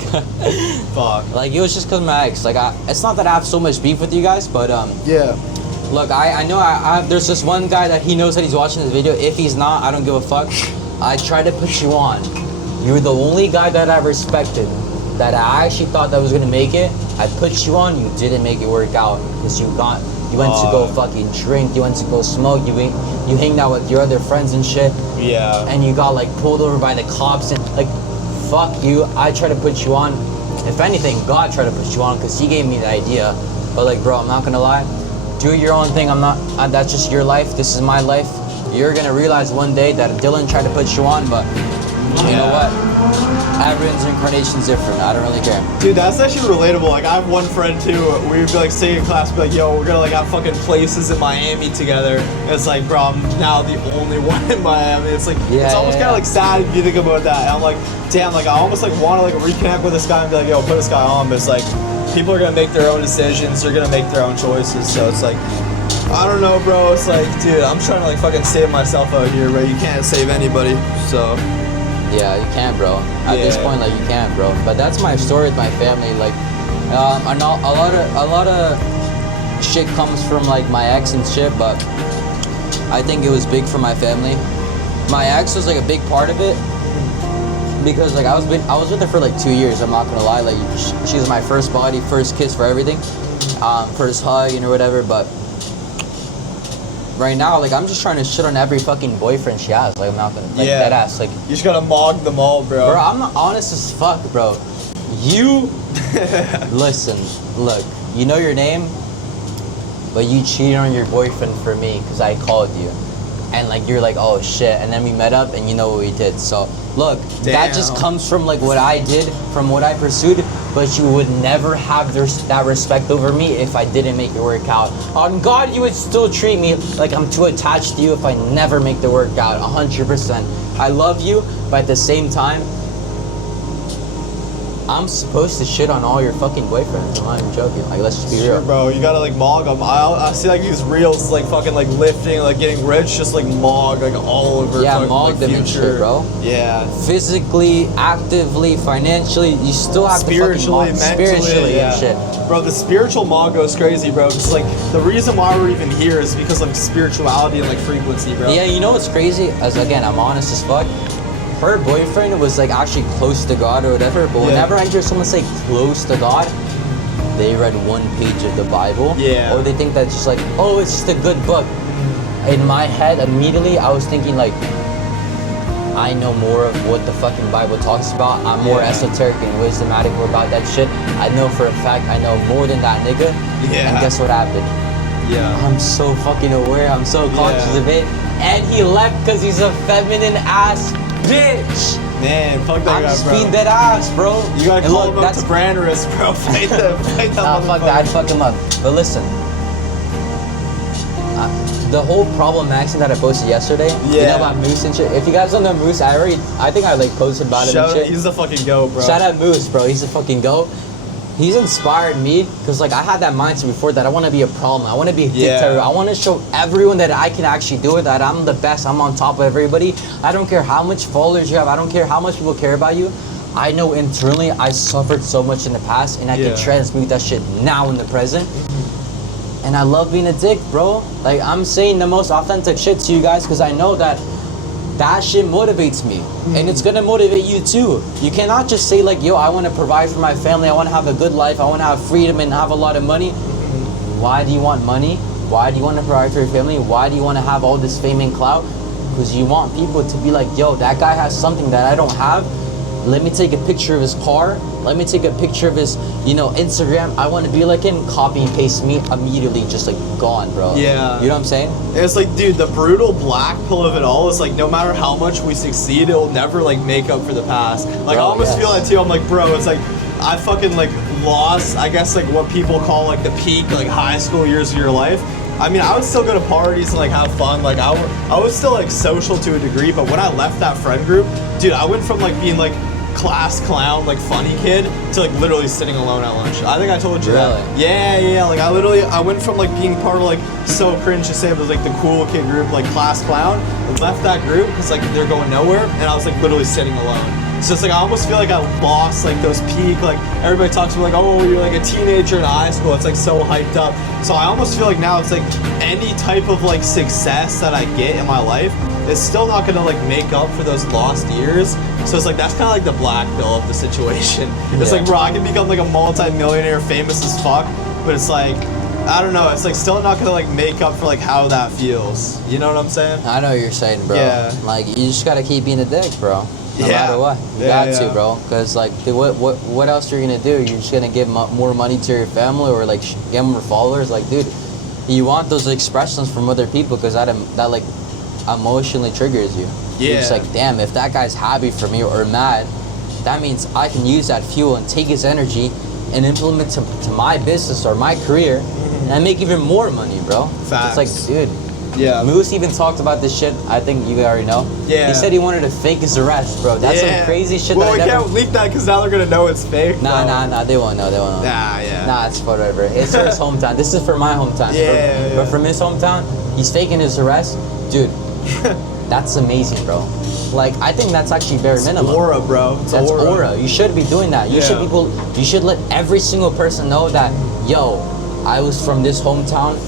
fuck. Like it was just because of my ex. Like it's not that I have so much beef with you guys, but yeah. Look, I know there's this one guy that he knows that he's watching this video. If he's not, I don't give a fuck. I tried to put you on. You're the only guy that I respected, that I actually thought that was gonna make it. I put you on, you didn't make it work out because you went to go fucking drink, you went to go smoke, you hanged out with your other friends and shit. Yeah. And you got like pulled over by the cops and like, fuck you. I tried to put you on. If anything, God tried to put you on because he gave me the idea. But like, bro, I'm not gonna lie. Do your own thing. That's just your life. This is my life. You're gonna realize one day that Dylan tried to put you on, but you know what? Everyone's incarnation's different. I don't really care. Dude, that's actually relatable. Like, I have one friend too. We'd be like sitting in class, be like, yo, we're gonna like have fucking places in Miami together. And it's like, bro, I'm now the only one in Miami. It's like, it's almost kind of like sad if you think about that. And I'm like, damn, like I almost like want to like reconnect with this guy and be like, yo, put this guy on. But it's like, people are gonna make their own decisions. They're gonna make their own choices. So it's like, I don't know, bro. It's like, dude, I'm trying to like fucking save myself out here, bro. You can't save anybody. So. Yeah, you can't, bro. At this point, like you can't, bro. But that's my story with my family. Like, a lot of shit comes from like my ex and shit, but I think it was big for my family. My ex was like a big part of it because like I was with her for like 2 years. I'm not gonna lie. Like she was my first body, first kiss for everything, first hug, you know, whatever. But right now, like I'm just trying to shit on every fucking boyfriend she has. Like I'm not gonna, like that ass. Like you just gotta mog them all, bro. Bro, I'm not honest as fuck, bro. You listen, look. You know your name, but you cheated on your boyfriend for me because I called you, and like you're like, oh shit, and then we met up and you know what we did. So look, that just comes from like what I did, from what I pursued. But you would never have that respect over me if I didn't make it work out. On God, you would still treat me like I'm too attached to you if I never make the work out, 100%. I love you, but at the same time, I'm supposed to shit on all your fucking boyfriends. I'm not even joking. Like, let's just be Sure, real. bro. You gotta like mog them. I see like these reels, like fucking like lifting, like getting rich, just like mog like all over. Yeah, fucking, mog like, them and future. shit, bro. Yeah. Physically, actively, financially, you still have Spiritually, to fucking mentally, spiritually yeah. and shit. Bro, the spiritual mog goes crazy, bro. Just like the reason why we're even here is because of spirituality and like frequency, bro. Yeah, you know what's crazy? As again, I'm honest as fuck. Her boyfriend was like actually close to God or whatever, but whenever I hear someone say close to God, they read one page of the Bible. Yeah. Or they think that's just like, oh, it's just a good book. In my head, immediately, I was thinking like, I know more of what the fucking Bible talks about. I'm more esoteric and wisdomatic about that shit. I know for a fact I know more than that nigga. Yeah. And guess what happened? Yeah. I'm so fucking aware. I'm so conscious of it. And he left because he's a feminine ass bitch. Man, fuck that I'm guy, just bro. being dead ass, bro. You gotta And call look, him up to brand risk, bro. Fight that Nah, fuck that. I'd fuck him up. But listen, the whole problem maxing that I posted yesterday, you know about Moose and shit. If you guys don't know Moose, I think I like posted about him and shit. He's the fucking goat, bro. Shout out Moose, bro. He's a fucking goat. He's inspired me because like I had that mindset before that I want to be a problem. I want to be a dictator. I want to show everyone that I can actually do it, that I'm the best. I'm on top of everybody. I don't care how much followers you have. I don't care how much people care about you. I know internally I suffered so much in the past and I can transmute that shit now in the present. And I love being a dick, bro. Like, I'm saying the most authentic shit to you guys because I know that that shit motivates me. And it's gonna motivate you too. You cannot just say like, yo, I wanna provide for my family, I wanna have a good life, I wanna have freedom and have a lot of money. Why do you want money? Why do you wanna provide for your family? Why do you wanna have all this fame and clout? Because you want people to be like, yo, that guy has something that I don't have. Let me take a picture of his car. Let me take a picture of his, Instagram. I want to be like him. Copy and paste me immediately, just like gone, bro. Yeah. You know what I'm saying? It's like, dude, the brutal black pill of it all is like, no matter how much we succeed, it'll never like make up for the past. Like, I almost feel that too. I'm like, bro, it's like, I fucking like lost, I guess like what people call like the peak, like high school years of your life. I mean, I would still go to parties and like have fun. Like I was still like social to a degree, but when I left that friend group, dude, I went from like being like class clown, like funny kid, to like literally sitting alone at lunch. I think I told you that. Yeah. Like I went from like being part of like so cringe to say it was like the cool kid group, like class clown, left that group because like they're going nowhere, and I was like literally sitting alone. So it's like I almost feel like I lost like those peak, like everybody talks about like, oh, you're like a teenager in high school. It's like so hyped up. So I almost feel like now it's like any type of like success that I get in my life is still not gonna like make up for those lost years. So it's like that's kind of like the black pill of the situation. It's like, bro, I can become like a multi-millionaire, famous as fuck, but it's like, I don't know, it's like still not gonna like make up for like how that feels. You know what I'm saying? I know what you're saying, bro. Yeah. Like, you just gotta keep being a dick, bro. No matter what, you got to, bro. Because like, what else are you gonna do? You're just gonna give more money to your family or like get more followers? Like, dude, you want those expressions from other people because that like emotionally triggers you. You're just like, damn, if that guy's happy for me or mad, that means I can use that fuel and take his energy and implement to my business or my career and make even more money, bro. Facts. It's like, dude. Yeah. Moose even talked about this shit. I think you already know. Yeah. He said he wanted to fake his arrest, bro. That's some crazy shit. Well, that we can't leak that because now they're gonna know it's fake. Nah. They won't know. Nah, it's whatever. It's for his hometown. This is for my hometown. But from his hometown, he's faking his arrest, dude. That's amazing, bro. Like, I think that's actually bare minimum. It's aura, bro. That's aura. You should be doing that. You should let every single person know that, yo, I was from this hometown.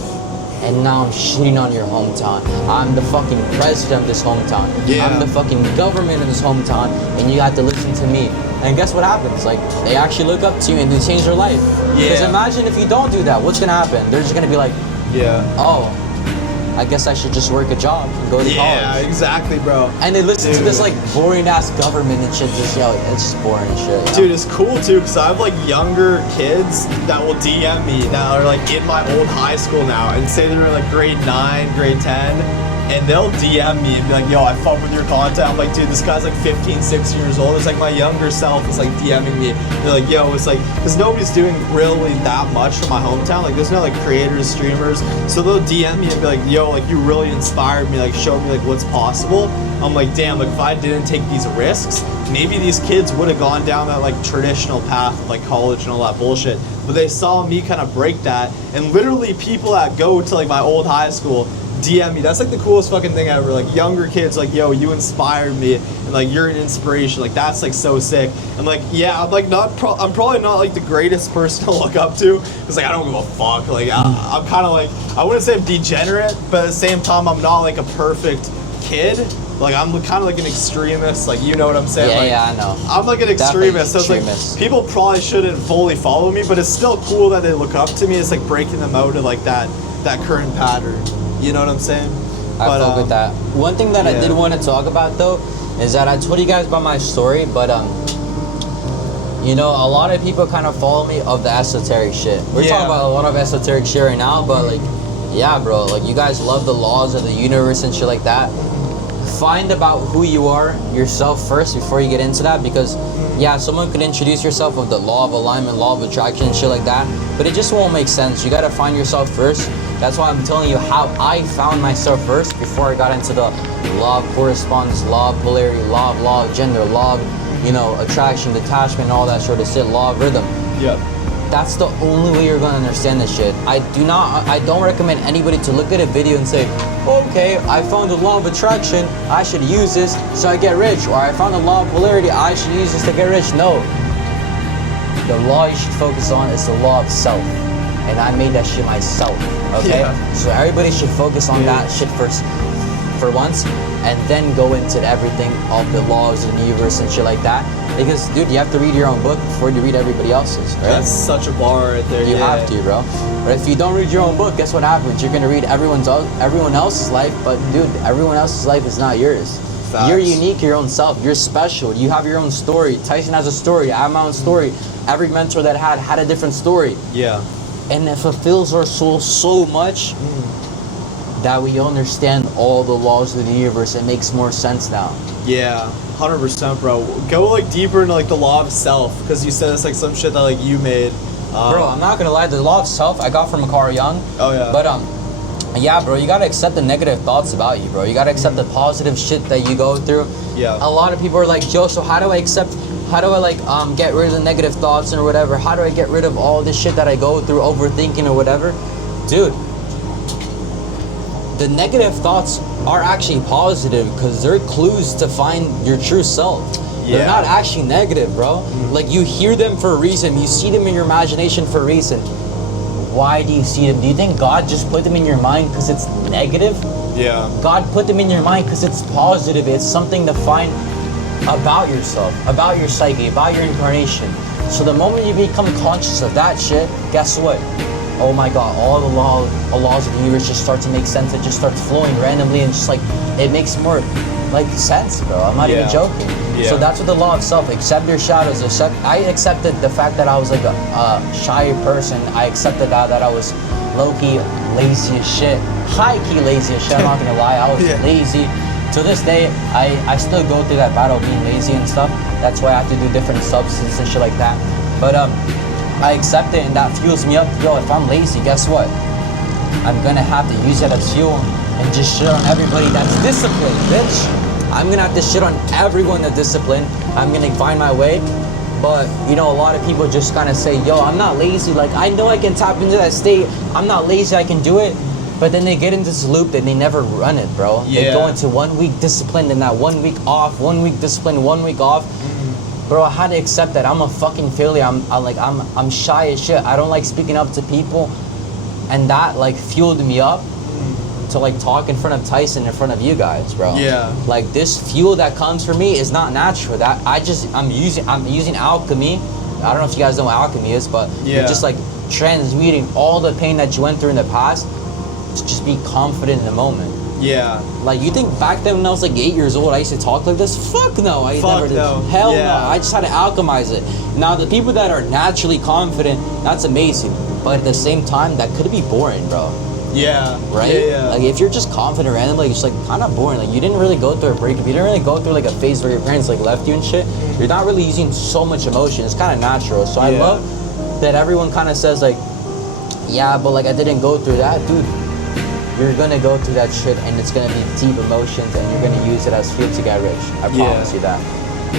And now I'm shitting on your hometown. I'm the fucking president of this hometown. I'm the fucking government of this hometown, and you have to listen to me. And guess what happens? Like, they actually look up to you and they change their life. Because imagine if you don't do that, what's gonna happen? They're just gonna be like, oh, I guess I should just work a job and go to college. Yeah, exactly, bro. And they listen to this like boring ass government and shit. Just it's just boring shit. Dude, it's cool too because I have like younger kids that will DM me that are like in my old high school now and say they're in like grade 9, grade 10. and they'll DM me and be like, yo, I fuck with your content. I'm like, dude, this guy's like 15, 16 years old. It's like my younger self is like DMing me. They're like, yo, it's like, because nobody's doing really that much from my hometown. Like, there's no like creators, streamers. So they'll DM me and be like, yo, like you really inspired me, like show me like what's possible. I'm like, damn, like if I didn't take these risks, maybe these kids would have gone down that like traditional path of like college and all that bullshit. But they saw me kind of break that, and literally people that go to like my old high school DM me. That's like the coolest fucking thing ever. Like younger kids like, yo, you inspired me, and like you're an inspiration. Like that's like so sick. And like, yeah, I'm like I'm probably not like the greatest person to look up to, because like I don't give a fuck. Like I'm kind of like, I wouldn't say I'm degenerate, but at the same time I'm not like a perfect kid. Like I'm kind of like an extremist, like you know what I'm saying? Yeah, like, yeah, I know. I'm like an extremist, so it's like people probably shouldn't fully follow me, but it's still cool that they look up to me. It's like breaking them out of like that current pattern. You know what I'm saying? I fuck with that. One thing that I did want to talk about though is that I told you guys about my story, but you know, a lot of people kind of follow me of the esoteric shit. We're talking about a lot of esoteric shit right now, but like, yeah, bro, like you guys love the laws of the universe and shit like that. Find about who you are yourself first before you get into that, because yeah, someone could introduce yourself with the law of alignment, law of attraction and shit like that, but it just won't make sense. You gotta find yourself first. That's why I'm telling you how I found myself first before I got into the law of correspondence, law of polarity, law of gender, law of, you know, attraction, detachment, all that sort of shit, law of rhythm. Yep. That's the only way you're gonna understand this shit. I don't recommend anybody to look at a video and say, okay, I found the law of attraction, I should use this so I get rich, or I found the law of polarity, I should use this to get rich. No. The law you should focus on is the law of self. And I made that shit myself, okay? Yeah. So everybody should focus on that shit first, for once, and then go into everything of the laws of the universe and shit like that. Because, dude, you have to read your own book before you read everybody else's, right? That's such a bar right there. You have to, bro. But if you don't read your own book, guess what happens? You're gonna read everyone else's life, but dude, everyone else's life is not yours. Facts. You're unique, your own self. You're special. You have your own story. Tyson has a story. I have my own story. Every mentor that I had a different story. Yeah. And it fulfills our soul so much that we understand all the laws of the universe. It makes more sense now. Yeah, 100%, bro. Go like deeper into like the law of self, because you said it's like some shit that like you made. Bro, I'm not gonna lie. The law of self I got from Carl Jung. Oh yeah. But yeah, bro, you gotta accept the negative thoughts about you, bro. You gotta accept the positive shit that you go through. Yeah. A lot of people are like, Joe, so how do I get rid of the negative thoughts or whatever? How do I get rid of all this shit that I go through, overthinking or whatever? Dude, the negative thoughts are actually positive because they're clues to find your true self. Yeah. They're not actually negative, bro. Like, you hear them for a reason. You see them in your imagination for a reason. Why do you see them? Do you think God just put them in your mind because it's negative? Yeah. God put them in your mind because it's positive. It's something to find about yourself, about your psyche, about your incarnation. So the moment you become conscious of that shit, guess what? Oh my God, all the laws of the universe just start to make sense. It just starts flowing randomly, and just like, it makes more like sense, bro. I'm not even joking. Yeah. So that's what the law of self, accept your shadows. I accepted the fact that I was like a shy person. I accepted that I was low-key lazy as shit. High-key lazy as shit, I'm not gonna lie. I was lazy. To this day, I still go through that battle of being lazy and stuff. That's why I have to do different substances and shit like that. But I accept it, and that fuels me up. Yo, if I'm lazy, guess what? I'm gonna have to use it as fuel and just shit on everybody that's disciplined, bitch. I'm gonna have to shit on everyone that's disciplined. I'm gonna find my way. But, you know, a lot of people just kind of say, yo, I'm not lazy. Like, I know I can tap into that state. I'm not lazy, I can do it. But then they get into this loop and they never run it, bro. Yeah. They go into 1 week disciplined and that 1 week off, 1 week disciplined, 1 week off. Bro, I had to accept that I'm a fucking failure. I'm shy as shit. I don't like speaking up to people, and that like fueled me up to like talk in front of Tyson, in front of you guys, bro. Yeah. Like, this fuel that comes from me is not natural. That I'm using alchemy. I don't know if you guys know what alchemy is, but you're just like transmuting all the pain that you went through in the past to just be confident in the moment. Yeah. Like, you think back then when I was like 8 years old, I used to talk like this? Fuck no, I never did. Hell no. I just had to alchemize it. Now, the people that are naturally confident, that's amazing. But at the same time, that could be boring, bro. Yeah. Right? Yeah. Like if you're just confident randomly, it's like kind of boring. Like you didn't really go through a breakup. You didn't really go through like a phase where your parents like left you and shit. You're not really using so much emotion. It's kind of natural. So I love that everyone kind of says like, yeah, but like I didn't go through that, dude. You're gonna go through that shit, and it's gonna be deep emotions, and you're gonna use it as fuel to get rich. I promise you that.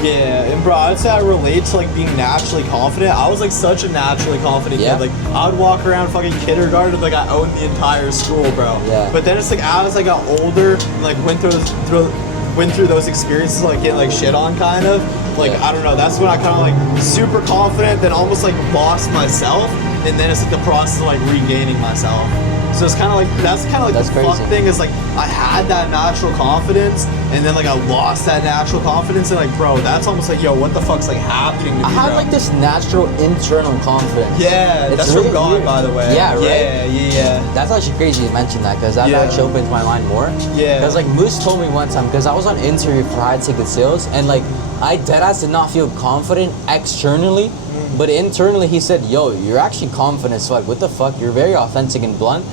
Yeah, and bro, I'd say I relate to like being naturally confident. I was like such a naturally confident kid. Like I would walk around fucking kindergarten like I owned the entire school, bro. Yeah. But then it's like as I got older and like went through those experiences, like getting like shit on kind of. Like I don't know, that's when I kind of like super confident, then almost like lost myself, and then it's like the process of like regaining myself. So it's kind of like that's kind of like the fuck thing is like I had that natural confidence, and then like I lost that natural confidence, and like bro, that's almost like yo, what the fuck's like happening to me? I had like this natural internal confidence. Yeah, that's really from God, weird. By the way. Yeah, right. Yeah. That's actually crazy you mentioned that because that actually opened my mind more. Yeah. Because like Moose told me one time because I was on interview for high ticket sales, and like I deadass did not feel confident externally. But internally, he said, yo, you're actually confident. So like, what the fuck? You're very authentic and blunt.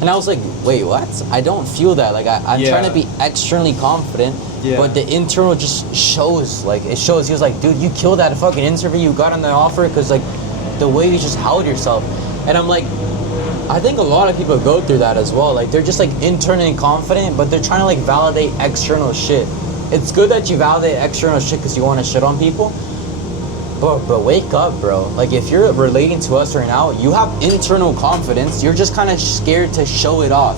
And I was like, wait, what? I don't feel that. Like, I'm trying to be externally confident, but the internal just shows. Like, it shows. He was like, dude, you killed that fucking interview. You got on the offer because, like, the way you just held yourself. And I'm like, I think a lot of people go through that as well. Like, they're just, like, internally confident, but they're trying to, like, validate external shit. It's good that you validate external shit because you want to shit on people. But wake up, bro. Like, if you're relating to us right now, you have internal confidence. You're just kind of scared to show it off.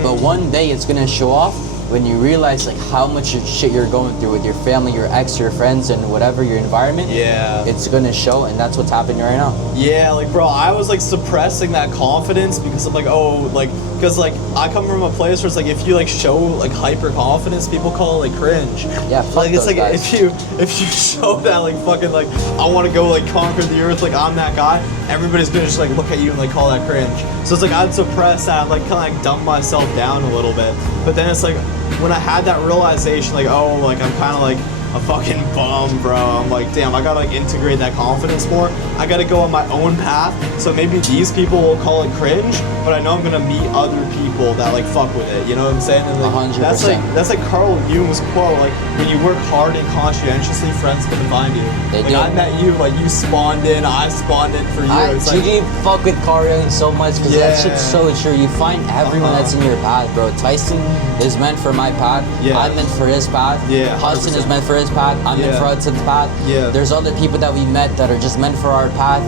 But one day it's going to show off when you realize, like, how much shit you're going through with your family, your ex, your friends, and whatever, your environment. Yeah. It's going to show, and that's what's happening right now. Yeah, like, bro, I was, like, suppressing that confidence because I'm like, oh, like, because, like, I come from a place where it's like, if you, like, show, like, hyper confidence, people call it, like, cringe. Yeah, fuck like, it's like, guys. if you show that, like, fucking, like, I want to go, like, conquer the earth, like, I'm that guy, everybody's gonna just, like, look at you and, like, call that cringe. So it's like, I'd suppress that, I'd, like, kind of, like, dumb myself down a little bit. But then it's like, when I had that realization, like, oh, like, I'm kind of, like, a fucking bum, bro. I'm like, damn, I gotta like integrate that confidence more. I gotta go on my own path. So maybe these people will call it cringe, but I know I'm gonna meet other people that like fuck with it. You know what I'm saying? And, like, 100%. That's like Carl Jung's quote. Like, when you work hard and conscientiously, friends come and find you. They do. I met you, like you spawned in, I spawned in for you. You fuck with Carl Jung so much because that shit's so true. You find everyone that's in your path, bro. Tyson is meant for my path. I'm meant for his path. Hudson is meant for his path. I'm meant for Hudson's path. There's other people that we met that are just meant for our path.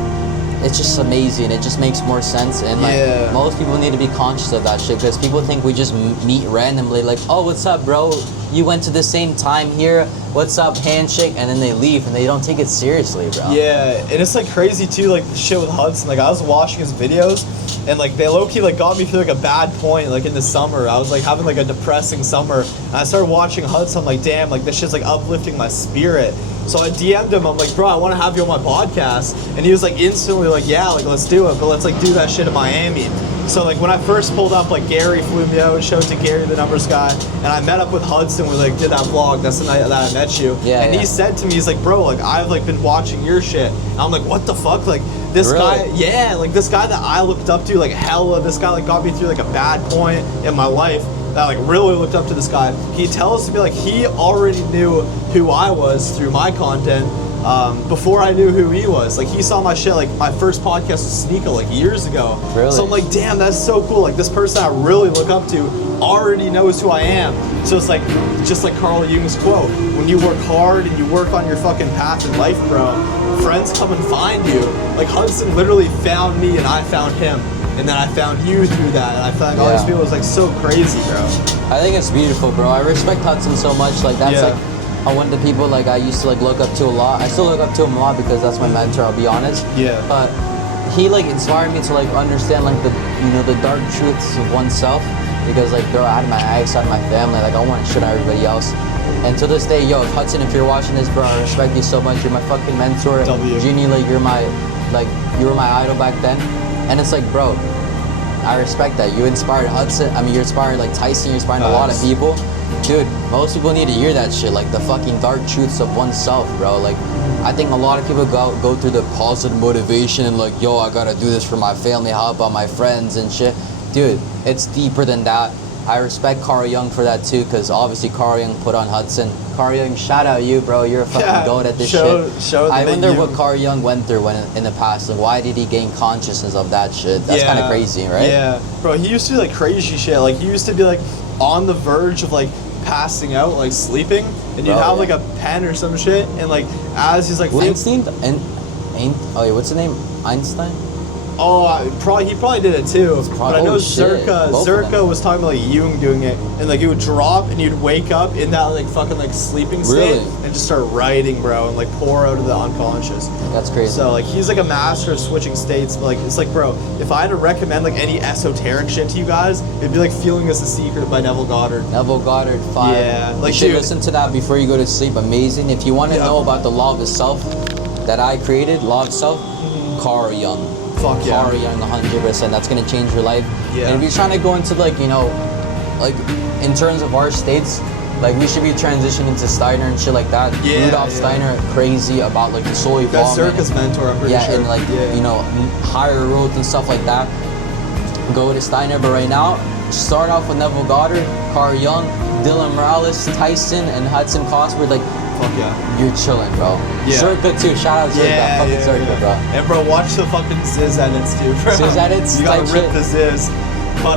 It's just amazing. It just makes more sense. And like most people need to be conscious of that shit because people think we just meet randomly. Like, oh, what's up, bro? You went to the same time here. What's up, handshake? And then they leave and they don't take it seriously, bro. Yeah, and it's like crazy too. Like the shit with Hudson. Like I was watching his videos. And like they low-key like got me through like a bad point like in the summer. I was like having like a depressing summer. And I started watching Hudson. I'm like, damn, like this shit's like uplifting my spirit. So I DM'd him. I'm like, bro, I want to have you on my podcast. And he was like instantly like, yeah, like let's do it. But let's like do that shit in Miami. So like when I first pulled up, like Gary flew me out, showed to Gary the numbers guy, and I met up with Hudson. We like did that vlog. That's the night that I met you. And he said to me, he's like, bro, like I've like been watching your shit. And I'm like, what the fuck, like. This guy, like this guy that I looked up to, like hella, this guy like got me through like a bad point in my life that I like really looked up to this guy. He tells me like he already knew who I was through my content before I knew who he was. Like he saw my shit, like my first podcast with Sneeko like years ago. Really? So I'm like, damn, that's so cool. Like this person I really look up to already knows who I am. So it's like, just like Carl Jung's quote, when you work hard and you work on your fucking path in life, bro, friends come and find you. Like Hudson literally found me and I found him. And then I found you through that. And I felt like all these people was like so crazy, bro. I think it's beautiful, bro. I respect Hudson so much. Like that's like one of the people like I used to like look up to a lot. I still look up to him a lot because that's my mentor, I'll be honest. But he like inspired me to like understand like the, you know, the dark truths of oneself. Because like, bro, I had my ex, I had my family, like I want to shit on everybody else. And to this day, yo, Hudson, if you're watching this, bro, I respect you so much. You're my fucking mentor. Genie, like you were my idol back then. And it's like, bro, I respect that. You inspired Hudson. I mean, you inspired like Tyson. You inspired a lot of people. Dude, most people need to hear that shit. Like the fucking dark truths of oneself, bro. Like, I think a lot of people go through the positive motivation and like, yo, I gotta do this for my family, help out my friends and shit. dude, it's deeper than that. I respect Carl Jung for that too, because obviously Carl Jung put on Hudson. Carl Jung, shout out you, bro. You're a fucking goat at this shit. I wonder what Carl Jung went through in the past. Like, why did he gain consciousness of that shit? That's kind of crazy, right? Yeah, bro. He used to do like crazy shit. Like he used to be like on the verge of like passing out, like sleeping, and you'd have like a pen or some shit, and like as he's like Einstein and oh wait, what's the name? Einstein? Oh, he probably did it too. But I know Zerka was talking about like Jung doing it, and like it would drop, and you'd wake up in that like fucking like sleeping state, and just start writing, bro, and like pour out of the unconscious. That's crazy. So like he's like a master of switching states. But like it's like, bro, if I had to recommend like any esoteric shit to you guys, it'd be like Feeling Is a Secret by Neville Goddard. Neville Goddard, fire. Yeah, like you should listen to that before you go to sleep. Amazing. If you want to know about the law of the self that I created, law of self, Carl Jung. Fuck yeah. Carl Jung, 100%. That's gonna change your life. Yeah. And if you're trying to go into like, you know, like in terms of our states, like we should be transitioning to Steiner and shit like that. Yeah, Rudolf Steiner, crazy about like the soul evolvement. That's Zerka's mentor, I'm pretty sure. And like, you know, higher roads and stuff like that. Go to Steiner, but right now, start off with Neville Goddard, Carl Jung, Dylan Morales, Tyson, and Hudson Cosper. Like, fuck yeah. You're chilling, bro. Yeah. Zerka too. Shout out Zerka. Fucking Zerka, bro. And bro, watch the fucking Ziz edits too, bro. Ziz edits? You gotta rip the Ziz. But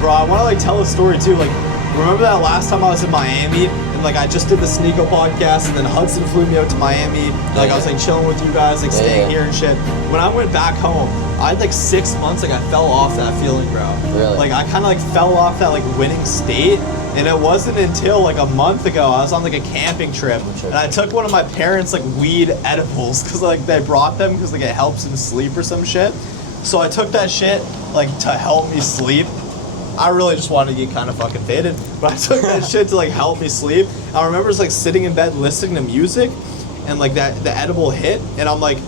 bro, I wanna like tell a story too. Like, remember that last time I was in Miami and like I just did the Sneeko podcast and then Hudson flew me out to Miami. Like I was like chilling with you guys, like staying here and shit. When I went back home, I had like 6 months, like I fell off that feeling, bro. Really? Like I kinda like fell off that like winning state. And it wasn't until like a month ago I was on like a camping trip, and I took one of my parents' like weed edibles because like they brought them because like it helps him sleep or some shit. So I took that shit like to help me sleep. I really just wanted to get kind of fucking faded, but I took that shit to like help me sleep. I remember just like sitting in bed listening to music, and like the edible hit, and I'm like,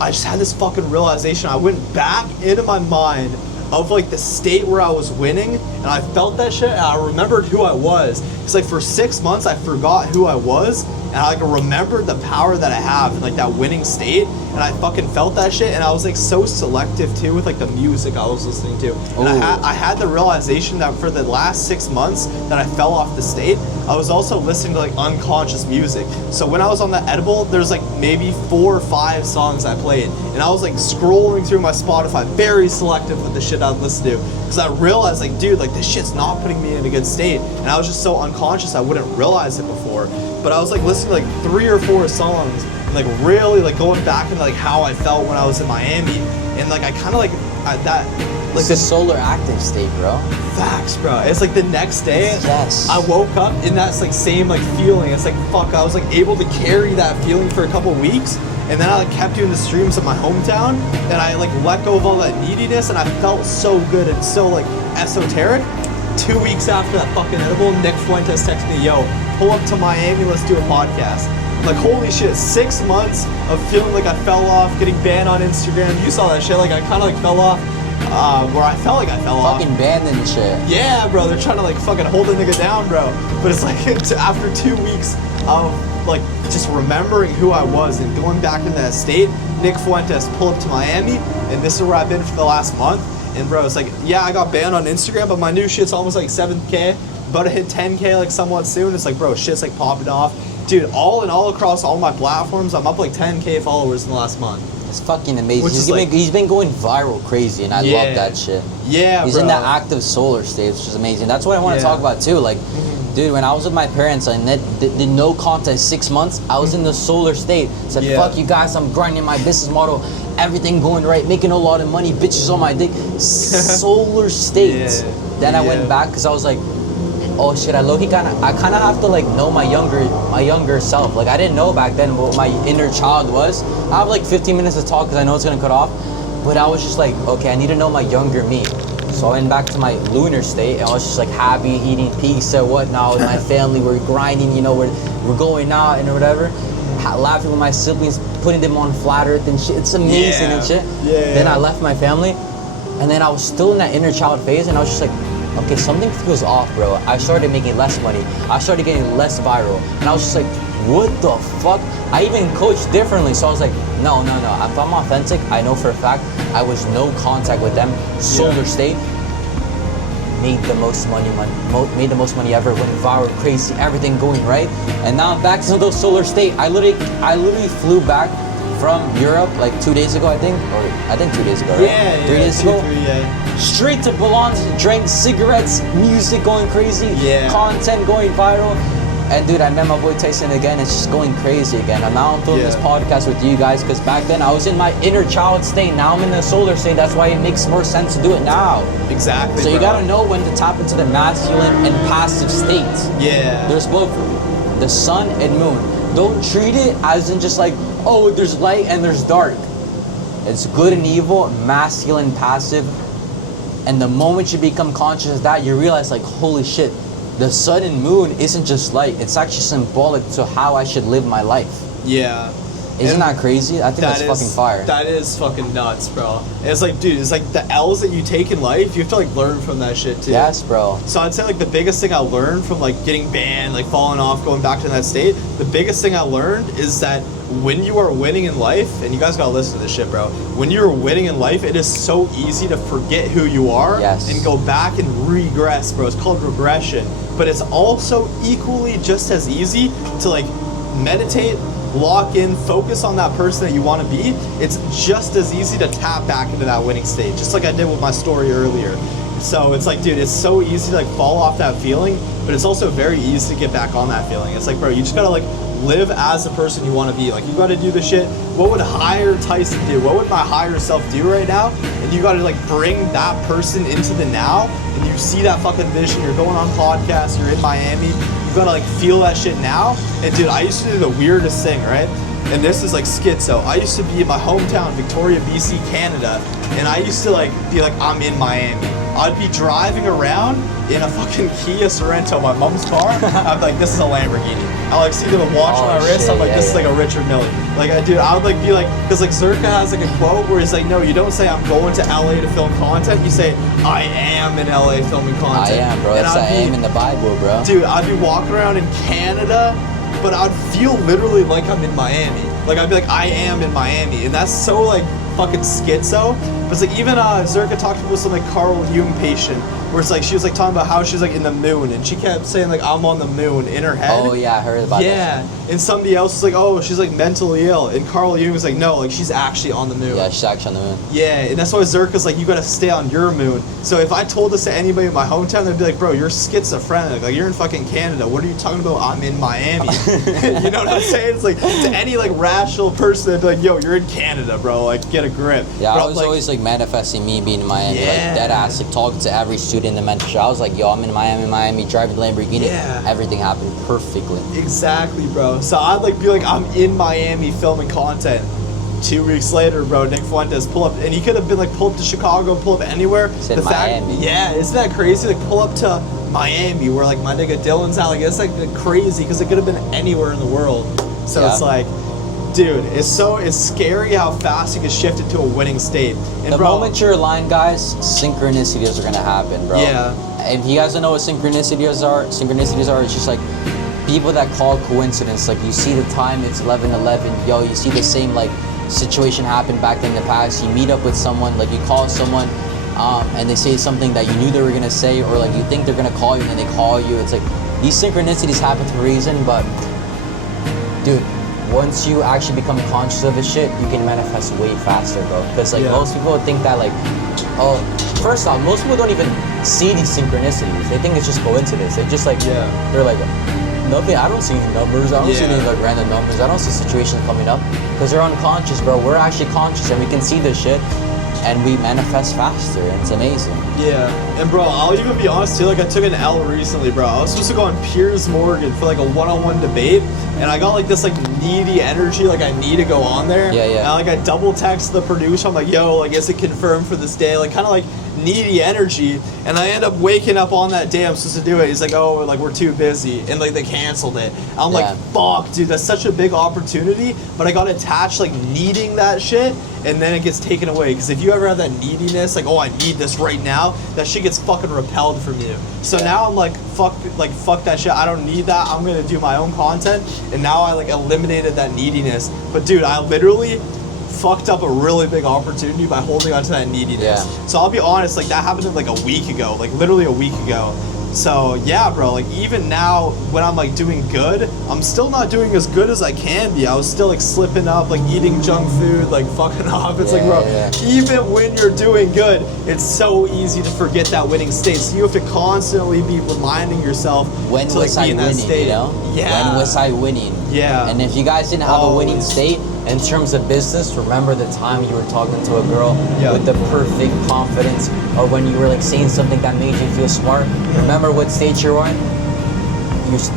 I just had this fucking realization. I went back into my mind of like the state where I was winning, and I felt that shit, and I remembered who I was. It's like for 6 months I forgot who I was, and I like remembered the power that I have in like that winning state, and I fucking felt that shit, and I was like so selective too with like the music I was listening to. And I had the realization that for the last 6 months that I fell off the state, I was also listening to like unconscious music. So when I was on that edible, there's like maybe 4 or 5 songs I played, and I was like scrolling through my Spotify, very selective with the shit I'd listen to, because I realized like, dude, like this shit's not putting me in a good state, and I was just so unconscious I wouldn't realize it before. But I was like listening to like 3 or 4 songs, and like really like going back into like how I felt when I was in Miami, and like I kind of like that. Like it's the solar active state, bro. Facts, bro. It's like the next day, yes. I woke up in that like same like feeling. It's like fuck. I was like able to carry that feeling for a couple weeks, and then I like kept doing the streams in my hometown, and I like let go of all that neediness, and I felt so good and so like esoteric. 2 weeks after that fucking edible, Nick Fuentes texted me, "Yo, pull up to Miami, let's do a podcast." Like holy shit, 6 months of feeling like I fell off, getting banned on Instagram. You saw that shit. Like I kind of like fell off. Where I felt like I fell off. Fucking banned and shit. Yeah, bro. They're trying to like fucking hold a nigga down, bro. But it's like after 2 weeks of like just remembering who I was and going back into that state, Nick Fuentes pulled up to Miami, and this is where I've been for the last month. And bro, it's like, yeah, I got banned on Instagram, but my new shit's almost like 7K. About to hit 10K like somewhat soon. It's like, bro, shit's like popping off. Dude, all in all across all my platforms, I'm up like 10K followers in the last month. It's fucking amazing. He's been going viral crazy, and I love that shit. Yeah, he's bro. in that active solar state, which is amazing. That's what I want to talk about too. Like, dude, when I was with my parents and did no content 6 months, I was in the solar state. Said, fuck you guys, I'm grinding my business model, everything going right, making a lot of money, bitches on my dick. Solar state. Then I went back because I was like, oh shit, I kind of have to like know my younger self. Like I didn't know back then what my inner child was. I have like 15 minutes to talk because I know it's gonna cut off, but I was just like, okay, I need to know my younger me. So I went back to my lunar state, and I was just like happy, eating pizza, whatnot with my family. We're grinding, you know, we're going out and whatever, laughing with my siblings, putting them on flat earth and shit. It's amazing and shit. Then I left my family, and then I was still in that inner child phase, and I was just like, okay, something feels off, bro. I started making less money. I started getting less viral. And I was just like, what the fuck? I even coached differently. So I was like, no. If I'm authentic, I know for a fact I was no contact with them. Solar state. made the most money ever, went viral, crazy, everything going right. And now I'm back to those solar state. I literally flew back from Europe like 2 days ago, I think 2 days ago, right? Yeah, 3 days ago. 3, yeah. Straight to Boulogne, drank cigarettes, music going crazy, content going viral. And dude, I met my boy Tyson again. It's just going crazy again. And now I'm doing this podcast with you guys because back then I was in my inner child state. Now I'm in the solar state. That's why it makes more sense to do it now. Exactly. So you gotta know when to tap into the masculine and passive states. Yeah. There's both the sun and moon. Don't treat it as in just like, oh, there's light and there's dark. It's good and evil, masculine, passive. And the moment you become conscious of that, you realize like, holy shit, the sun and moon isn't just light. It's actually symbolic to how I should live my life. Yeah. Isn't that crazy? I think that's fucking fire. That is fucking nuts, bro. It's like, dude, it's like the L's that you take in life, you have to like learn from that shit too. Yes, bro. So I'd say like the biggest thing I learned from like getting banned, like falling off, going back to that state, the biggest thing I learned is that when you are winning in life, and you guys gotta listen to this shit, bro. When you're winning in life, it is so easy to forget who you are and go back and regress, bro. It's called regression. But it's also equally just as easy to like meditate, lock in, focus on that person that you want to be. It's just as easy to tap back into that winning state, just like I did with my story earlier. So it's like, dude, it's so easy to like fall off that feeling, but it's also very easy to get back on that feeling. It's like, bro, you just gotta like live as the person you want to be. Like, you gotta do the shit. What would higher Tyson do? What would my higher self do right now? And you gotta like bring that person into the now, and you see that fucking vision. You're going on podcasts, you're in Miami, you gotta like feel that shit now. And dude, I used to do the weirdest thing, right? And this is like schizo. I used to be in my hometown, Victoria, BC, Canada, and I used to like be like, I'm in Miami. I'd be driving around in a fucking Kia Sorento, my mom's car. I'm like, this is a Lamborghini. I like see the watch on my wrist. I'm like, this is like a Richard Mille. Like, I would like be like, because like Zerka has like a quote where he's like, no, you don't say I'm going to LA to film content. You say I am in LA filming content. I am, bro. It's I am in the Bible, bro. Dude, I'd be walking around in Canada, but I'd feel literally like I'm in Miami. Like, I'd be like, I am in Miami. And that's so like fucking schizo. But it's like, even Zerka talked about some like Carl Jung patient, where it's like she was like talking about how she's like in the moon, and she kept saying like, I'm on the moon in her head. Oh yeah, I heard about that. Yeah, and somebody else was like, oh, she's like mentally ill, and Carl Jung was like, no, like she's actually on the moon. Yeah, she's actually on the moon. Yeah, and that's why Zerka's like, you gotta stay on your moon. So if I told this to anybody in my hometown, they'd be like, bro, you're schizophrenic. Like, you're in fucking Canada. What are you talking about? I'm in Miami. You know what I'm saying? It's like, to any like rational person, they'd be like, yo, you're in Canada, bro. Like, get a grip. Yeah, bro, I was always like manifesting me being in Miami, like dead ass, like talking to every student in the mentorship. I was like, yo, I'm in Miami, driving Lamborghini. Yeah. Everything happened perfectly. Exactly, bro. So I'd like be like, I'm in Miami filming content. 2 weeks later, bro, Nick Fuentes pull up, and he could have been like, pull up to Chicago, pull up anywhere. Said Miami. Yeah, isn't that crazy? Like, pull up to Miami, where like my nigga Dylan's out. Like, it's like crazy because it could have been anywhere in the world. So it's like, dude, it's scary how fast you can shift into a winning state. And the moment you're aligned, guys, synchronicities are gonna happen, bro. Yeah. If you guys don't know what synchronicities are, it's just like people that call coincidence. Like, you see the time, it's 11:11. Yo, you see the same like situation happen back in the past. You meet up with someone, like you call someone, and they say something that you knew they were gonna say, or like you think they're gonna call you and then they call you. It's like these synchronicities happen for a reason, but dude, once you actually become conscious of this shit, you can manifest way faster, bro. Because like most people think that like, oh, first off, most people don't even see these synchronicities. They think it's just coincidence. They just like, they're like, nothing. I don't see any numbers. I don't see any like random numbers. I don't see situations coming up because they're unconscious, bro. We're actually conscious and we can see this shit, and we manifest faster, and it's amazing. Yeah, and bro, I'll even be honest too, like I took an L recently, bro. I was supposed to go on Piers Morgan for like a one-on-one debate, and I got like this like needy energy, like I need to go on there. Yeah. And like I double text the producer, I'm like, yo, like is it confirmed for this day? Like kind of like needy energy, and I end up waking up on that day I'm supposed to do it. He's like, oh, like we're too busy, and like they canceled it. I'm like, fuck, dude, that's such a big opportunity, but I got attached like needing that shit, and then it gets taken away. Because if you ever have that neediness, like, oh, I need this right now, that shit gets fucking repelled from you. So now I'm like, fuck that shit. I don't need that. I'm gonna do my own content, and now I like eliminated that neediness. But dude, I literally fucked up a really big opportunity by holding on to that neediness. Yeah. So I'll be honest, like that happened like a week ago, like literally a week ago. So yeah, bro, like even now when I'm like doing good, I'm still not doing as good as I can be. I was still like slipping up, like eating junk food, like fucking off. It's like, bro, even when you're doing good, it's so easy to forget that winning state. So you have to constantly be reminding yourself when to like was be I in that winning, state. you know? Yeah. When was I winning? Yeah. And if you guys didn't have a winning Always. state in terms of business, remember the time you were talking to a girl with the perfect confidence, or when you were like saying something that made you feel smart. Remember what state you're in?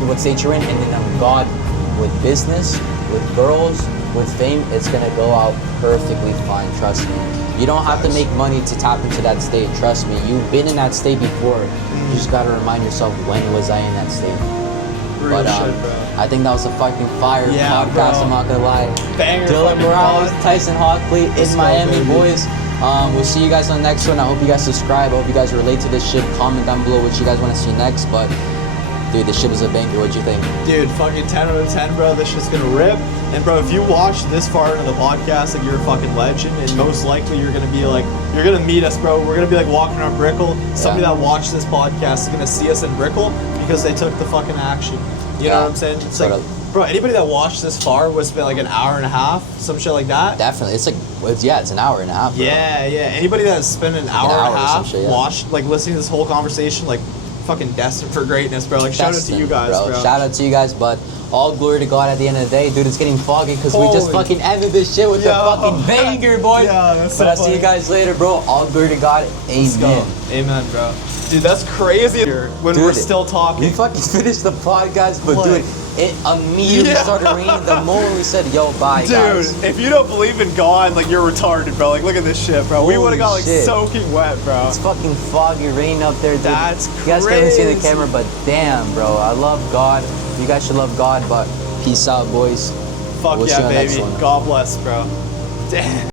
What state you're in, and then on God, with business, with girls, with fame, it's gonna go out perfectly fine. Trust me. You don't have to make money to tap into that state. Trust me. You've been in that state before. You just gotta remind yourself, when was I in that state? Real But shit, bro. I think that was a fucking fire podcast. bro. I'm not gonna lie. Banger Dylan fucking Morales, pod. Tyson Hockley Let's in go, Miami, baby. boys. We'll see you guys on the next one. I hope you guys subscribe. I hope you guys relate to this shit. Comment down below what you guys want to see next. But dude, this shit was a banger. What'd you think? Dude, fucking 10 out of 10, bro. This shit's gonna rip. And bro, if you watch this far into the podcast, like you're a fucking legend, and most likely you're gonna be like, you're gonna meet us, bro. We're gonna be like walking around Brickell. Somebody that watched this podcast is gonna see us in Brickell because they took the fucking action. You know what I'm saying? It's like, bro, anybody that watched this far would spend like an hour and a half, some shit like that. Definitely. It's like, it's an hour and a half. Bro. Yeah, yeah. Anybody that's spent an hour and a or some half, shit, yeah. watched, like listening to this whole conversation, like fucking destined for greatness, bro. Like shout out to you guys, bro. Shout out to you guys, but all glory to God at the end of the day. Dude, it's getting foggy because we just fucking ended this shit with the fucking banger, boy. Yeah, that's so But I'll funny. see you guys later, bro. All glory to God. Let's go. Amen. Amen, bro. Dude, that's crazy when we're still talking. We fucking finished the podcast, but What? dude, it immediately started raining the moment we said, yo, bye, guys. Dude, if you don't believe in God, like you're retarded, bro. Like look at this shit, bro. We would have got like Holy shit. soaking wet, bro. It's fucking foggy rain up there, dude. That's You guys can't even see the crazy. camera, but damn, bro. I love God. You guys should love God, but peace out, boys. Fuck We'll see yeah, you on the next baby. one. God bless, bro. Damn.